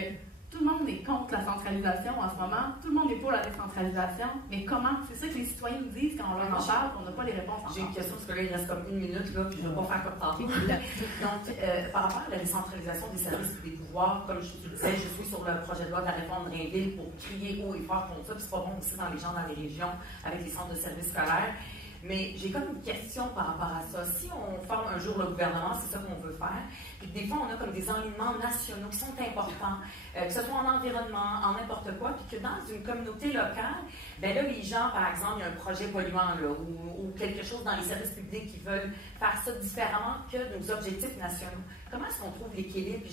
tout le monde est contre la centralisation en ce moment, tout le monde est pour la décentralisation, mais comment? C'est ça que les citoyens nous disent quand on leur en parle, qu'on n'a pas les réponses encore. J'ai une question, parce que là, il reste comme 1 minute, là, puis je ne vais pas faire comme tantôt. Donc, par rapport à la décentralisation des services et des pouvoirs, comme je te disais, je suis sur le projet de loi de la réforme Drinville pour crier haut et fort contre ça, puis c'est pas bon aussi dans les gens dans les régions, avec les centres de services scolaires. Mais j'ai comme une question par rapport à ça. Si on forme un jour le gouvernement, c'est ça qu'on veut faire, puis des fois on a comme des enlignements nationaux qui sont importants, que ce soit en environnement, en n'importe quoi, puis que dans une communauté locale, ben là les gens, par exemple, il y a un projet polluant là, ou quelque chose dans les services publics qui veulent faire ça différemment que nos objectifs nationaux. Comment est-ce qu'on trouve l'équilibre?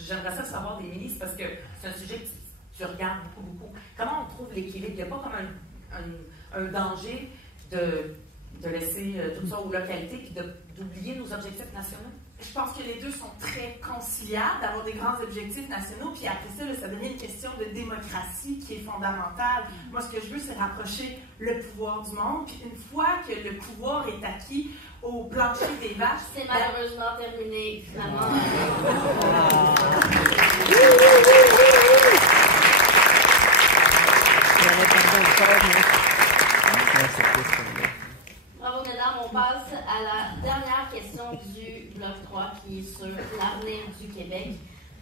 J'aimerais ça savoir des ministres, parce que c'est un sujet que tu regardes beaucoup. Comment on trouve l'équilibre? Il n'y a pas comme un danger de laisser tout ça aux localités puis d'oublier nos objectifs nationaux? Je pense que les deux sont très conciliables, d'avoir des grands objectifs nationaux, puis après ça, ça devient une question de démocratie qui est fondamentale. Moi, ce que je veux, c'est rapprocher le pouvoir du monde, puis une fois que le pouvoir est acquis au plancher des vaches... C'est malheureusement terminé, finalement. Bravo, mesdames. On passe à la dernière question du bloc 3 qui est sur l'avenir du Québec.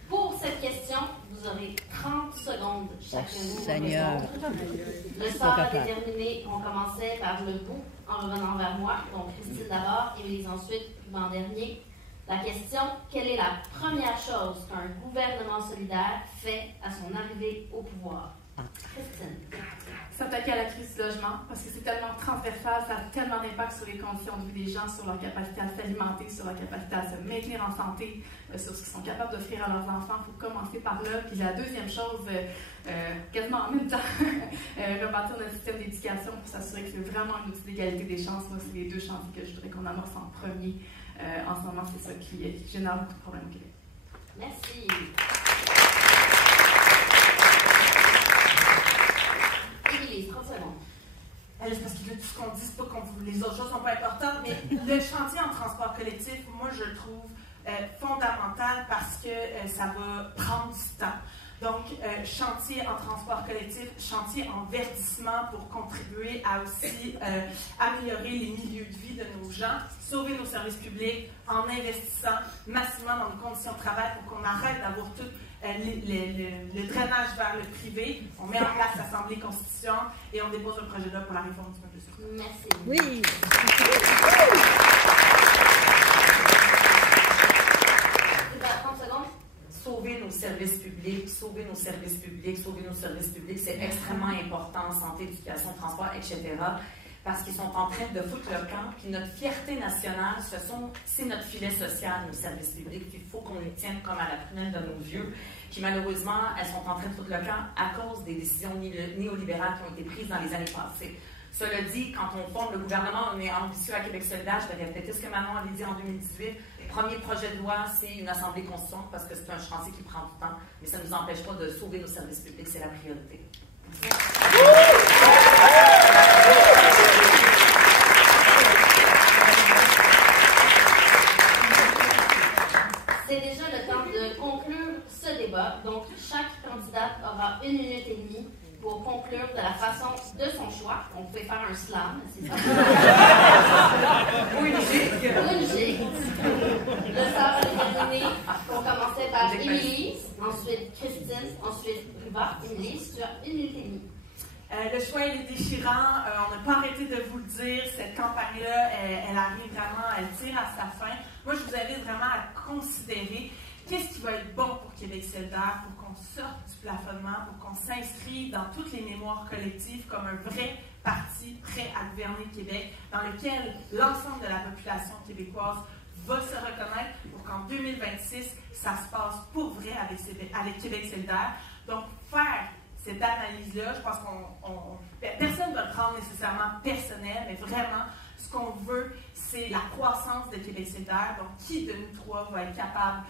Pour cette question, vous aurez 30 secondes chacune. Seigneur. Le sort a déterminé. On commençait par le bout en revenant vers moi. Donc, Christine d'abord, Émilie ensuite, en dernier. La question, quelle est la première chose qu'un gouvernement solidaire fait à son arrivée au pouvoir? Christine. S'attaquer à la crise du logement, parce que c'est tellement transversal, ça a tellement d'impact sur les conditions de vie des gens, sur leur capacité à s'alimenter, sur leur capacité à se maintenir en santé, sur ce qu'ils sont capables d'offrir à leurs enfants. Il faut commencer par là. Puis la deuxième chose, quasiment en même temps, rebâtir notre système d'éducation pour s'assurer que c'est vraiment un outil d'égalité des chances. Moi, c'est les deux chantiers que je voudrais qu'on amorce en premier. En ce moment, c'est ça qui génère beaucoup de problèmes au Québec. Merci. Émilie, 30 secondes. C'est parce que là, tout ce qu'on dit, c'est pas les autres choses sont pas importantes, mais le chantier en transport collectif, moi, je le trouve fondamental parce que ça va prendre du temps. Donc, chantier en transport collectif, chantier en verdissement pour contribuer à aussi améliorer les milieux de vie de nos gens, sauver nos services publics en investissant massivement dans nos conditions de travail pour qu'on arrête d'avoir tout le drainage vers le privé. On met en place l'Assemblée Constitution et on dépose un projet de loi pour la réforme du Code de sûreté. Merci. Oui. 30 secondes. Sauver nos services publics, sauver nos services publics, sauver nos services publics, c'est extrêmement important, santé, éducation, transport, etc. Parce qu'ils sont en train de foutre le camp. Puis notre fierté nationale, c'est notre filet social, nos services publics. Puis il faut qu'on les tienne comme à la prunelle de nos yeux. Puis malheureusement, elles sont en train de foutre le camp à cause des décisions néolibérales qui ont été prises dans les années passées. Cela dit, quand on forme le gouvernement, on est ambitieux à Québec solidaire. Je vais répéter ce que Manon avait dit en 2018. Le premier projet de loi, c'est une assemblée constituante parce que c'est un chantier qui prend du temps, mais ça ne nous empêche pas de sauver nos services publics, c'est la priorité. C'est déjà le temps de conclure ce débat. Donc, chaque candidate aura 1 minute et demie pour conclure de la façon de son choix. On peut faire un slam, c'est ça? Ou une gigue. Ou une gigue. Le sort est terminé. On commençait par Émilie, ensuite Christine, ensuite Riva. Émilie, tu as 1 minute et demie. Le choix il est déchirant. On n'a pas arrêté de vous le dire. Cette campagne-là, elle arrive vraiment, elle tire à sa fin. Moi, je vous invite vraiment à considérer qu'est-ce qui va être bon pour Québec solidaire, pour qu'on sorte du plafonnement, pour qu'on s'inscrive dans toutes les mémoires collectives comme un vrai parti prêt à gouverner Québec, dans lequel l'ensemble de la population québécoise va se reconnaître pour qu'en 2026, ça se passe pour vrai avec Québec solidaire. Donc, faire cette analyse-là, je pense personne ne va le prendre nécessairement personnel, mais vraiment, ce qu'on veut, c'est la croissance de Québec solidaire. Donc, qui de nous trois va être capable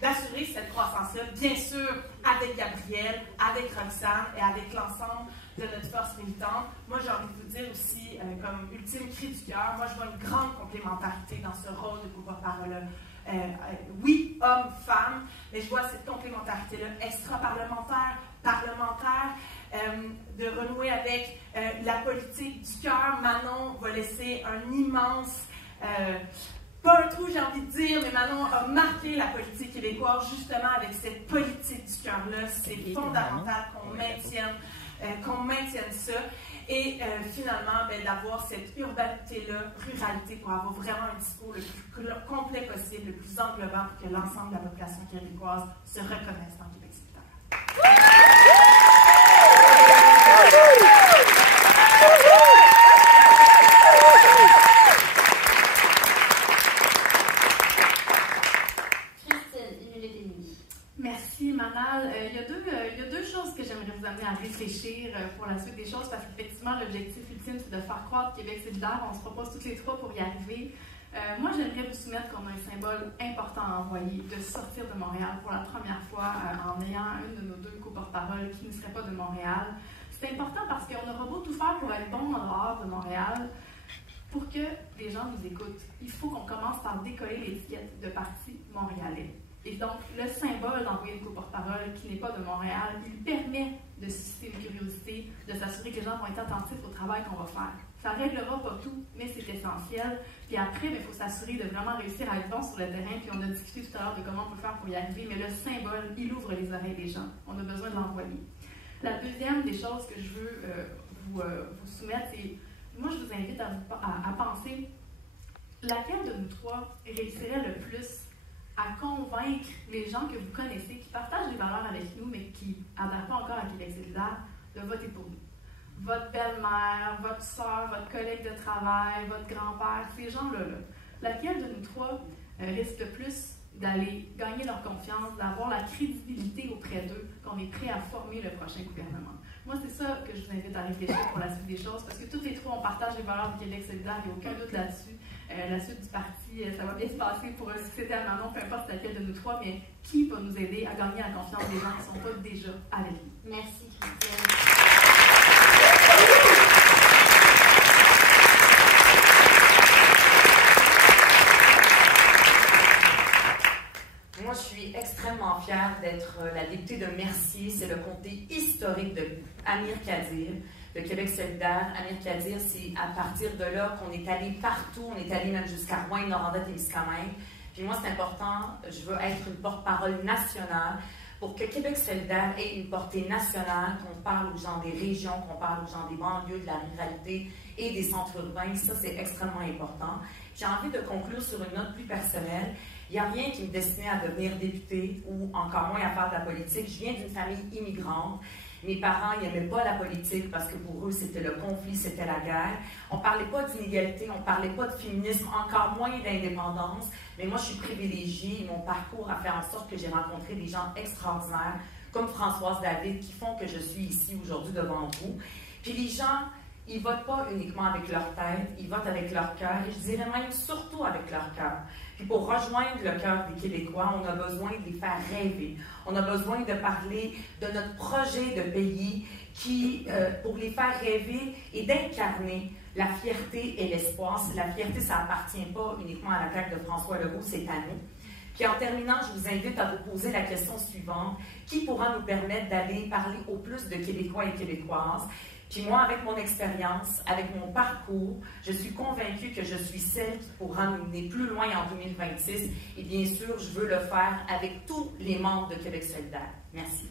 d'assurer cette croissance-là, bien sûr, avec Gabrielle, avec Roxane et avec l'ensemble de notre force militante. Moi, j'ai envie de vous dire aussi, comme ultime cri du cœur, moi, je vois une grande complémentarité dans ce rôle de porte-parole. Oui, homme, femme, mais je vois cette complémentarité-là extra-parlementaire, parlementaire, de renouer avec la politique du cœur. Manon va laisser un immense... pas un trou, j'ai envie de dire, mais Manon a marqué la politique québécoise justement avec cette politique du cœur-là. C'est fondamental qu'on maintienne ça. Et finalement, d'avoir cette urbanité-là, ruralité, pour avoir vraiment un discours le plus complet possible, le plus englobant pour que l'ensemble de la population québécoise se reconnaisse dans Québec solidaire. Merci, Manal. Il y a deux choses que j'aimerais vous amener à réfléchir pour la suite des choses, parce qu'effectivement, l'objectif ultime, c'est de faire croître Québec solidaire. On se propose toutes les trois pour y arriver. Moi, j'aimerais vous soumettre comme un symbole important à envoyer, de sortir de Montréal pour la première fois en ayant une de nos deux co-porte-paroles qui ne serait pas de Montréal. C'est important parce qu'on aura beau tout faire pour être bon en dehors de Montréal. Pour que les gens nous écoutent, il faut qu'on commence par décoller l'étiquette de parti montréalais. Et donc, le symbole d'envoyer une co-porte-parole qui n'est pas de Montréal, il permet de susciter une curiosité, de s'assurer que les gens vont être attentifs au travail qu'on va faire. Ça ne réglera pas tout, mais c'est essentiel. Puis après, il faut s'assurer de vraiment réussir à être bon sur le terrain. Puis on a discuté tout à l'heure de comment on peut faire pour y arriver, mais le symbole, il ouvre les oreilles des gens. On a besoin de l'envoyer. La deuxième des choses que je veux vous soumettre, c'est, moi je vous invite à penser laquelle de nous trois réussirait le plus à convaincre les gens que vous connaissez, qui partagent des valeurs avec nous, mais qui n'adhèrent pas encore à Québec solidaire, de voter pour nous. Votre belle-mère, votre soeur, votre collègue de travail, votre grand-père, ces gens-là, laquelle de nous trois risque le plus d'aller gagner leur confiance, d'avoir la crédibilité auprès d'eux, qu'on est prêt à former le prochain gouvernement. Moi, c'est ça que je vous invite à réfléchir pour la suite des choses, parce que toutes les trois, on partage les valeurs du Québec solidaire, il n'y a aucun doute là-dessus. La suite du parti, ça va bien se passer pour succéder à Manon, peu importe laquelle de nous trois, mais qui va nous aider à gagner la confiance des gens qui ne sont pas déjà avec nous. Merci, Christine. Moi, je suis extrêmement fière d'être la députée de Mercier. C'est le comté historique de Amir Kadir, de Québec solidaire. Amir Kadir, c'est à partir de là qu'on est allé partout. On est allé même jusqu'à Rouen, Noranda-Témiscamingue. Puis moi, c'est important, je veux être une porte-parole nationale pour que Québec solidaire ait une portée nationale, qu'on parle aux gens des régions, qu'on parle aux gens des banlieues, de la ruralité et des centres urbains. Ça, c'est extrêmement important. J'ai envie de conclure sur une note plus personnelle. Il n'y a rien qui me destinait à devenir députée ou encore moins à faire de la politique. Je viens d'une famille immigrante. Mes parents n'aimaient pas la politique parce que pour eux, c'était le conflit, c'était la guerre. On ne parlait pas d'inégalité, on ne parlait pas de féminisme, encore moins d'indépendance. Mais moi, je suis privilégiée et mon parcours a fait en sorte que j'ai rencontré des gens extraordinaires comme Françoise David qui font que je suis ici aujourd'hui devant vous. Puis les gens, ils votent pas uniquement avec leur tête, ils votent avec leur cœur, et je dirais même surtout avec leur cœur. Puis pour rejoindre le cœur des Québécois, on a besoin de les faire rêver. On a besoin de parler de notre projet de pays qui, pour les faire rêver et d'incarner la fierté et l'espoir. La fierté, ça n'appartient pas uniquement à la CAQ de François Legault, c'est à nous. Puis en terminant, je vous invite à vous poser la question suivante. Qui pourra nous permettre d'aller parler au plus de Québécois et Québécoises? Puis moi, avec mon expérience, avec mon parcours, je suis convaincue que je suis celle qui pourra nous mener plus loin en 2026. Et bien sûr, je veux le faire avec tous les membres de Québec solidaire. Merci.